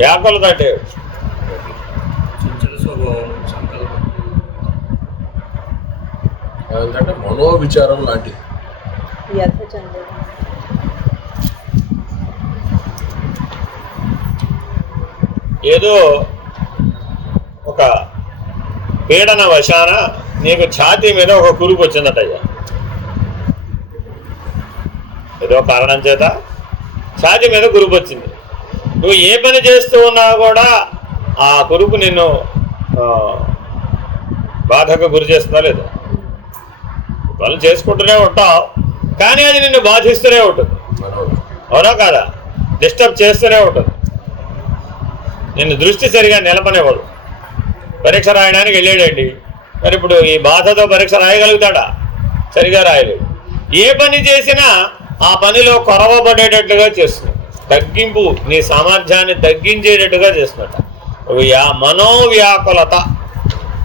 వ్యాకులత అంటే అదంటే మనోవిచారం లాంటిది. ఏదో ఒక పీడన వశాన నీకు ఛాతీ మీద ఒక కురుపు వచ్చిందటయ్యా. ఏదో కారణం చేత ఛాతీ మీద కురుపు వచ్చింది. నువ్వు ఏ పని చేస్తూ ఉన్నా కూడా ఆ కురుపు నిన్ను బాధకు గురి చేస్తుందా లేదా? పనులు చేసుకుంటూనే ఉంటావు, కానీ అది నిన్ను బాధిస్తూనే ఉంటుంది. అవునా కాదా? డిస్టర్బ్ చేస్తూనే ఉంటుంది, నిన్ను దృష్టి సరిగా నిలపనివ్వదు. పరీక్ష రాయడానికి వెళ్ళాడండి, మరి ఇప్పుడు ఈ బాధతో పరీక్ష రాయగలుగుతాడా? సరిగా రాయలేడు. ఏ పని చేసినా ఆ పనిలో కొరవబడేటట్లుగా చేస్తున్నాడు, తగ్గింపు, నీ సామర్థ్యాన్ని తగ్గించేటట్టుగా చేస్తున్నట్ట. మనోవ్యాకులత.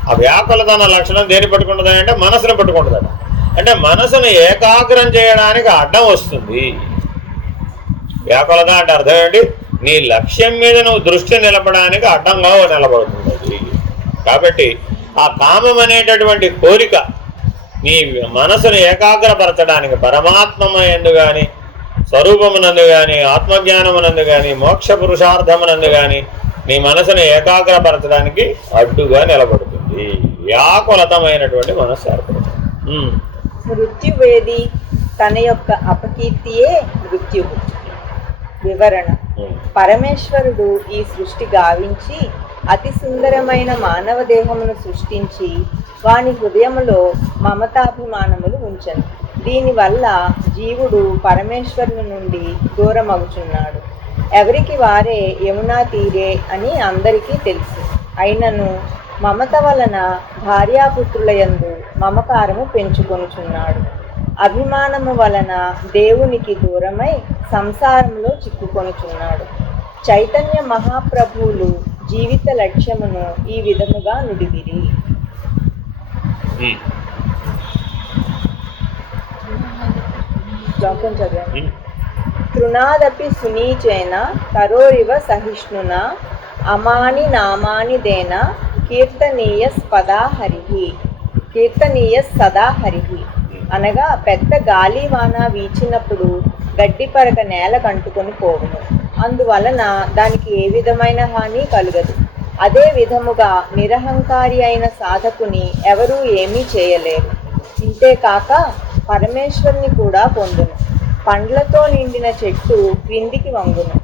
ఆ వ్యాకులత అన్న లక్షణం దేని పట్టుకుంటుందని అంటే మనసును పట్టుకుంటుందట. అంటే మనసును ఏకాగ్రం చేయడానికి అడ్డం వస్తుంది. వ్యాకులత అంటే అర్థం ఏంటి? నీ లక్ష్యం మీద నువ్వు దృష్టి నిలపడానికి అడ్డంగా నిలబడుతుంది. కాబట్టి ఆ కామం అనేటటువంటి కోరిక నీ మనసును ఏకాగ్రపరచడానికి పరమాత్మయందు కానీ, స్వరూపమునందు కానీ, ఆత్మజ్ఞానమునందు కానీ, మోక్ష పురుషార్థమునందు కానీ నీ మనసును ఏకాగ్రపరచడానికి అడ్డుగా నిలబడుతుంది. వ్యాకులతమైనటువంటి మనస్సు ఏర్పడుతుంది. మృత్యువేది తన యొక్క అపకీర్తియే మృత్యువు. వివరణ: పరమేశ్వరుడు ఈ సృష్టి గావించి అతి సుందరమైన మానవ దేహమును సృష్టించి వాని హృదయములో మమతాభిమానములు ఉంచెను. దీనివల్ల జీవుడు పరమేశ్వరుని నుండి దూరమగుచున్నాడు. ఎవరికి వారే యమునా తీరే అని అందరికీ తెలుసు. అయినను మమత వలన భార్యాపుత్రులయందు మమకారము పెంచుకొనుచున్నాడు. అభిమానము వలన దేవునికి దూరమై సంసారంలో చిక్కుకొనుచున్నాడు. చైతన్య మహాప్రభువులు జీవిత లక్ష్యమును ఈ విధముగా నుడివిరి. తృణాదపి సునీచేన కరోరివ సహిష్ణున అమాని నామాని దేన కీర్తనీయస్ సదా హరిహి. అనగా పెద్ద గాలివాన వీచినప్పుడు గడ్డి పరక నేల కంటుకొని పోవును, అందువలన దానికి ఏ విధమైన హాని కలుగదు. అదే విధముగా నిరహంకారి అయిన సాధకుని ఎవరూ ఏమీ చేయలేరు. ఇంతేకాక పరమేశ్వరుని కూడా పొందును. పండ్లతో నిండిన చెట్టు క్రిందికి వంగును,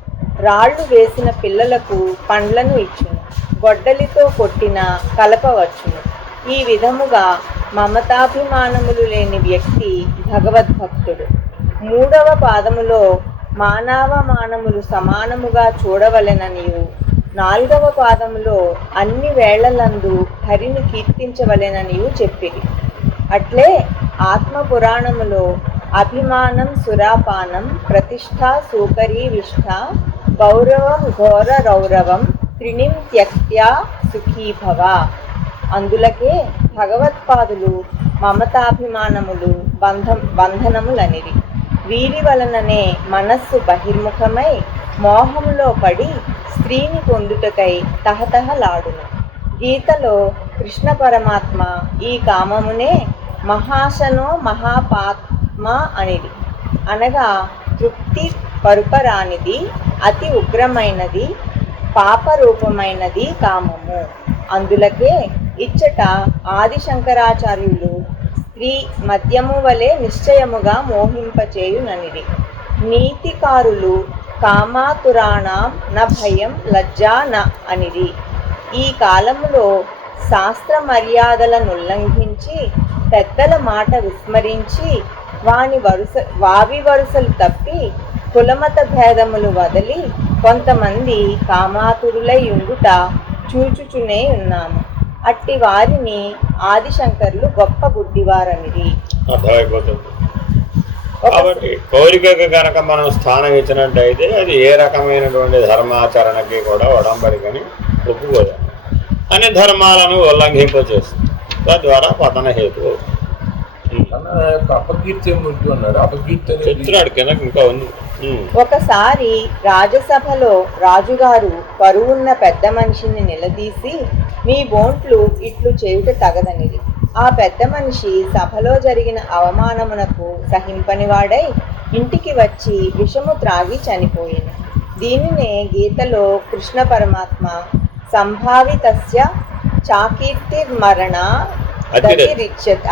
రాళ్ళు వేసిన పిల్లలకు పండ్లను ఇచ్చును, గొడ్డలితో కొట్టిన కలపవచ్చును. ఈ విధముగా మమతాభిమానములు లేని వ్యక్తి భగవద్భక్తుడు. 3వ పాదములో మానవమానములు సమానముగా చూడవలెననియు, 4వ పాదములో అన్ని వేళలందు హరిని కీర్తించవలెననియు చెప్పిరి. అట్లే ఆత్మ పురాణములో అభిమానం సురాపానం ప్రతిష్ఠ సూకరీ విష్ఠ గౌరవం ఘోర రౌరవం త్రిణిం త్యక్త్యా సుఖీభవ. అందులకే భగవత్పాదులు మమతాభిమానములు బంధనములనిరి. వీరి వలననే మనస్సు బహిర్ముఖమై మోహములో పడి స్త్రీని పొందుటకై తహతహలాడును. గీతలో కృష్ణ పరమాత్మ ఈ కామమునే మహాశనో మహాపాత్మ అనిది. అనగా తృప్తి పరుపరానిది, అతి ఉగ్రమైనది, పాపరూపమైనది కామము. అందులకే ఇచ్చట ఆది శంకరాచార్యులు స్త్రీ మద్యము వలె నిశ్చయముగా మోహింపచేయుననిది. నీతికారులు కామాతురాణం న భయం లజ్జా న అనిది. ఈ కాలములో శాస్త్ర మర్యాదలనుల్లంఘించి పెద్దల మాట విస్మరించి వావి వరుసలు తప్పి కులమత భేదములు వదిలి కొంతమంది కామాతురులై ఉండుట చూచుచునే ఉన్నాము. అట్టి వారిని ఆదిశంకర్లు గొప్ప గుడ్డివారనిది. అర్థమైపోతుంది. కాబట్టి కోరికకు కనుక మనం స్థానం ఇచ్చినట్టయితే అది ఏ రకమైనటువంటి ధర్మాచరణకి కూడా ఒడంబడికని ఒప్పుకోదు. అనే ధర్మాలను ఉల్లంఘింపచేస్తుంది. తద్వారా పతన హేతు అపకీర్తి అన్నాడు. అపకీర్తి చెప్తున్నాడు కింద ఇంకా ఉంది. ఒకసారి రాజసభలో రాజుగారు పరువున్న పెద్ద మనిషిని నిలదీసి మీ బోంట్లు ఇట్లు చేయుట తగదనిది. ఆ పెద్ద మనిషి సభలో జరిగిన అవమానమునకు సహింపనివాడై ఇంటికి వచ్చి విషము త్రాగి చనిపోయింది. దీనినే గీతలో కృష్ణ పరమాత్మ సంభావితస్య చాకీర్తిర్మరణ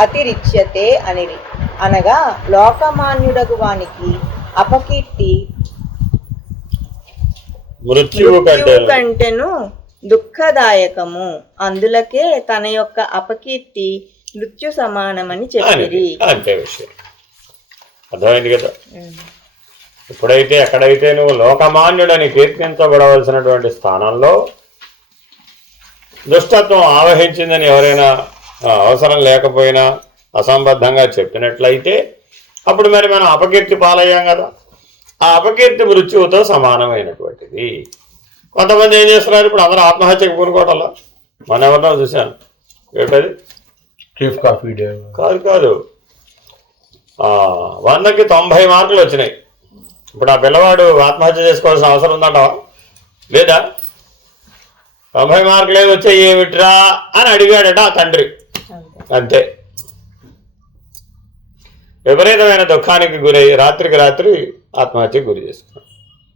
అతిరిచ్యతే అనిరి. అనగా లోకమాన్యుడగు వానికి అపకీర్తి మృత్యువు కంటెను దుఃఖదాయకము. అందులకే తన యొక్క అపకీర్తి మృత్యు సమానమని చెప్పిరి. అంతే విషయం అర్థమైంది కదా. ఎప్పుడైతే ఎక్కడైతే నువ్వు లోకమాన్యుడని కీర్తించబడవలసినటువంటి స్థానంలో దుష్టత్వం ఆవహించిందని ఎవరైనా అవసరం లేకపోయినా అసంబద్ధంగా చెప్పినట్లయితే అప్పుడు మరి మనం అపకీర్తి పాలయ్యాం కదా. ఆ అపకీర్తి మృత్యువుతో సమానమైనటువంటిది. కొంతమంది ఏం చేస్తున్నారు, ఇప్పుడు అందరూ ఆత్మహత్యకు పూనుకోవటంలో మన ఎవరినో చూశాను. ఏంటది కేఫ్ కాఫీ డే కాదు 100కి 90 మార్కులు వచ్చినాయి. ఇప్పుడు ఆ పిల్లవాడు ఆత్మహత్య చేసుకోవాల్సిన అవసరం ఉందంటావా? లేదా? 90 మార్కులు ఏమి వచ్చాయి ఏమిట్రా అని అడిగాడట ఆ తండ్రి. అంతే. విపరీతమైన దుఃఖానికి గురై రాత్రికి రాత్రి ఆత్మహత్యకు గురి చేసుకున్నాడు.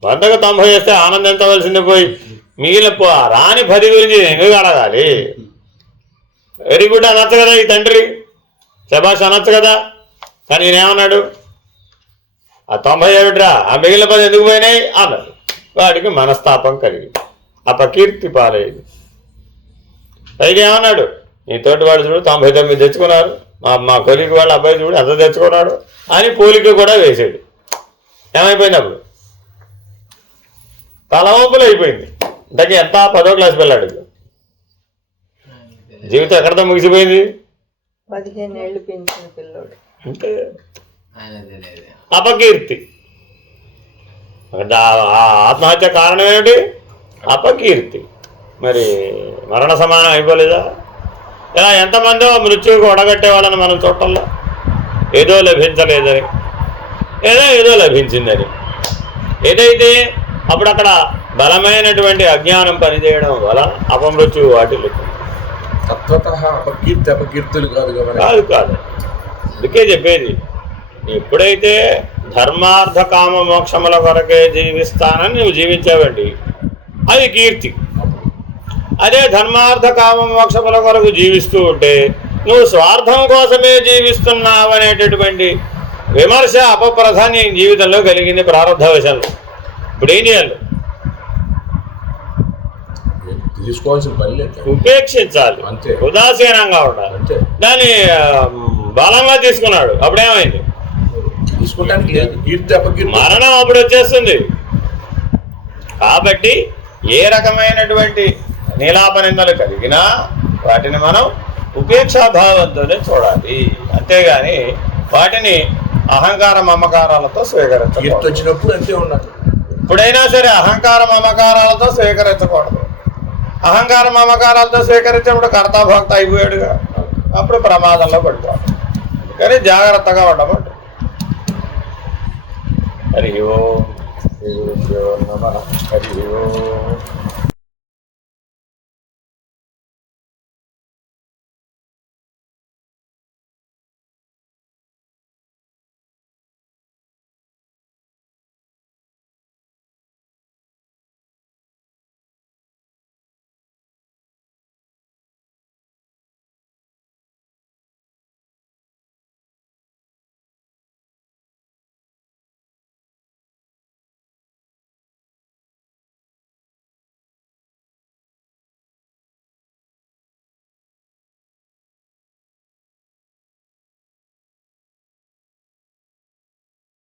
100కి 90 చేస్తే ఆనందించవలసింది పోయి మిగిలిన రాని 10 గురించి ఎందుకు అడగాలి? వెరీ గుడ్ అనొచ్చు కదా ఈ తండ్రి, శభాష్ అనొచ్చు కదా. కానీ నేనేమన్నాడు, ఆ 90 ఏమిట్రా, ఆ మిగిలిన 10 ఎందుకు పోయినాయి అన్నాడు. వాడికి మనస్తాపం కలిగింది, అపకీర్తి పాలయ్యింది. పైగా ఏమన్నాడు, నీ తోటి వాడు చూడు 99 తెచ్చుకున్నారు, మా కొలికి వాళ్ళ అబ్బాయి చూడు ఎంత తెచ్చుకున్నాడు అని పోలిక కూడా వేసాడు. ఏమైపోయింది అప్పుడు? తలవంపులు అయిపోయింది. ఇంతకీ ఎంత 10వ క్లాస్ పిల్లాడు జీవితం ఎక్కడితో ముగిసిపోయింది? 15 ఏళ్ళు పెంచిన పిల్లోడు. అంటే అపకీర్తి. ఆత్మహత్య కారణం ఏమిటి? అపకీర్తి. మరి మరణ సమానం అయిపోలేదా? ఇలా ఎంతమందో మృత్యువుకు ఒడగట్టే వాళ్ళని మనం చూడటంలో ఏదో లభించలేదని, ఏదో లభించిందని. ఏదైతే అప్పుడు అక్కడ బలమైనటువంటి అజ్ఞానం పనిచేయడం వల్ల అపమృత్యువు వాటిల్లు. తత్వతః అపకీర్తి అపకీర్తులు కాదు. అందుకే చెప్పేది, ఎప్పుడైతే ధర్మార్థ కామ మోక్షముల కొరకే జీవిస్తానని నువ్వు జీవించావండి, అది కీర్తి. అదే ధర్మార్థ కామ మోక్షముల కొరకు జీవిస్తూ ఉంటే నువ్వు స్వార్థం కోసమే జీవిస్తున్నావు అనేటటువంటి విమర్శ అపప్రధ నీ జీవితంలో కలిగింది ప్రారంభ విషయంలో. ఇప్పుడు ఏం చేయాలి? తీసుకోవాల్సిన పని లేదు, ఉపేక్షించాలి, అంతే. ఉదాసీనంగా ఉండాలి, అంతే. దాన్ని బలంగా తీసుకున్నాడు. అప్పుడేమైంది? తీసుకోవడానికి లేదు, కీర్తి అపకీర్తి మరణం అప్పుడు వచ్చేస్తుంది. కాబట్టి ఏ రకమైనటువంటి నీలాపనిందలు కలిగినా వాటిని మనం ఉపేక్షాభావంతోనే చూడాలి, అంతేగాని వాటిని అహంకార మమకారాలతో స్వీకరించాలి. కీర్తి వచ్చినప్పుడు అంతే ఉండాలి. ఇప్పుడైనా సరే అహంకార మమకారాలతో స్వీకరించకూడదు. అహంకార మమకారాలతో స్వీకరించినప్పుడు కర్తాభోక్త అయిపోయాడుగా, అప్పుడు ప్రమాదంలో పడిపోవాలి. కానీ జాగ్రత్తగా ఉండమంటారు. హరి ఓం. హరి ఓం.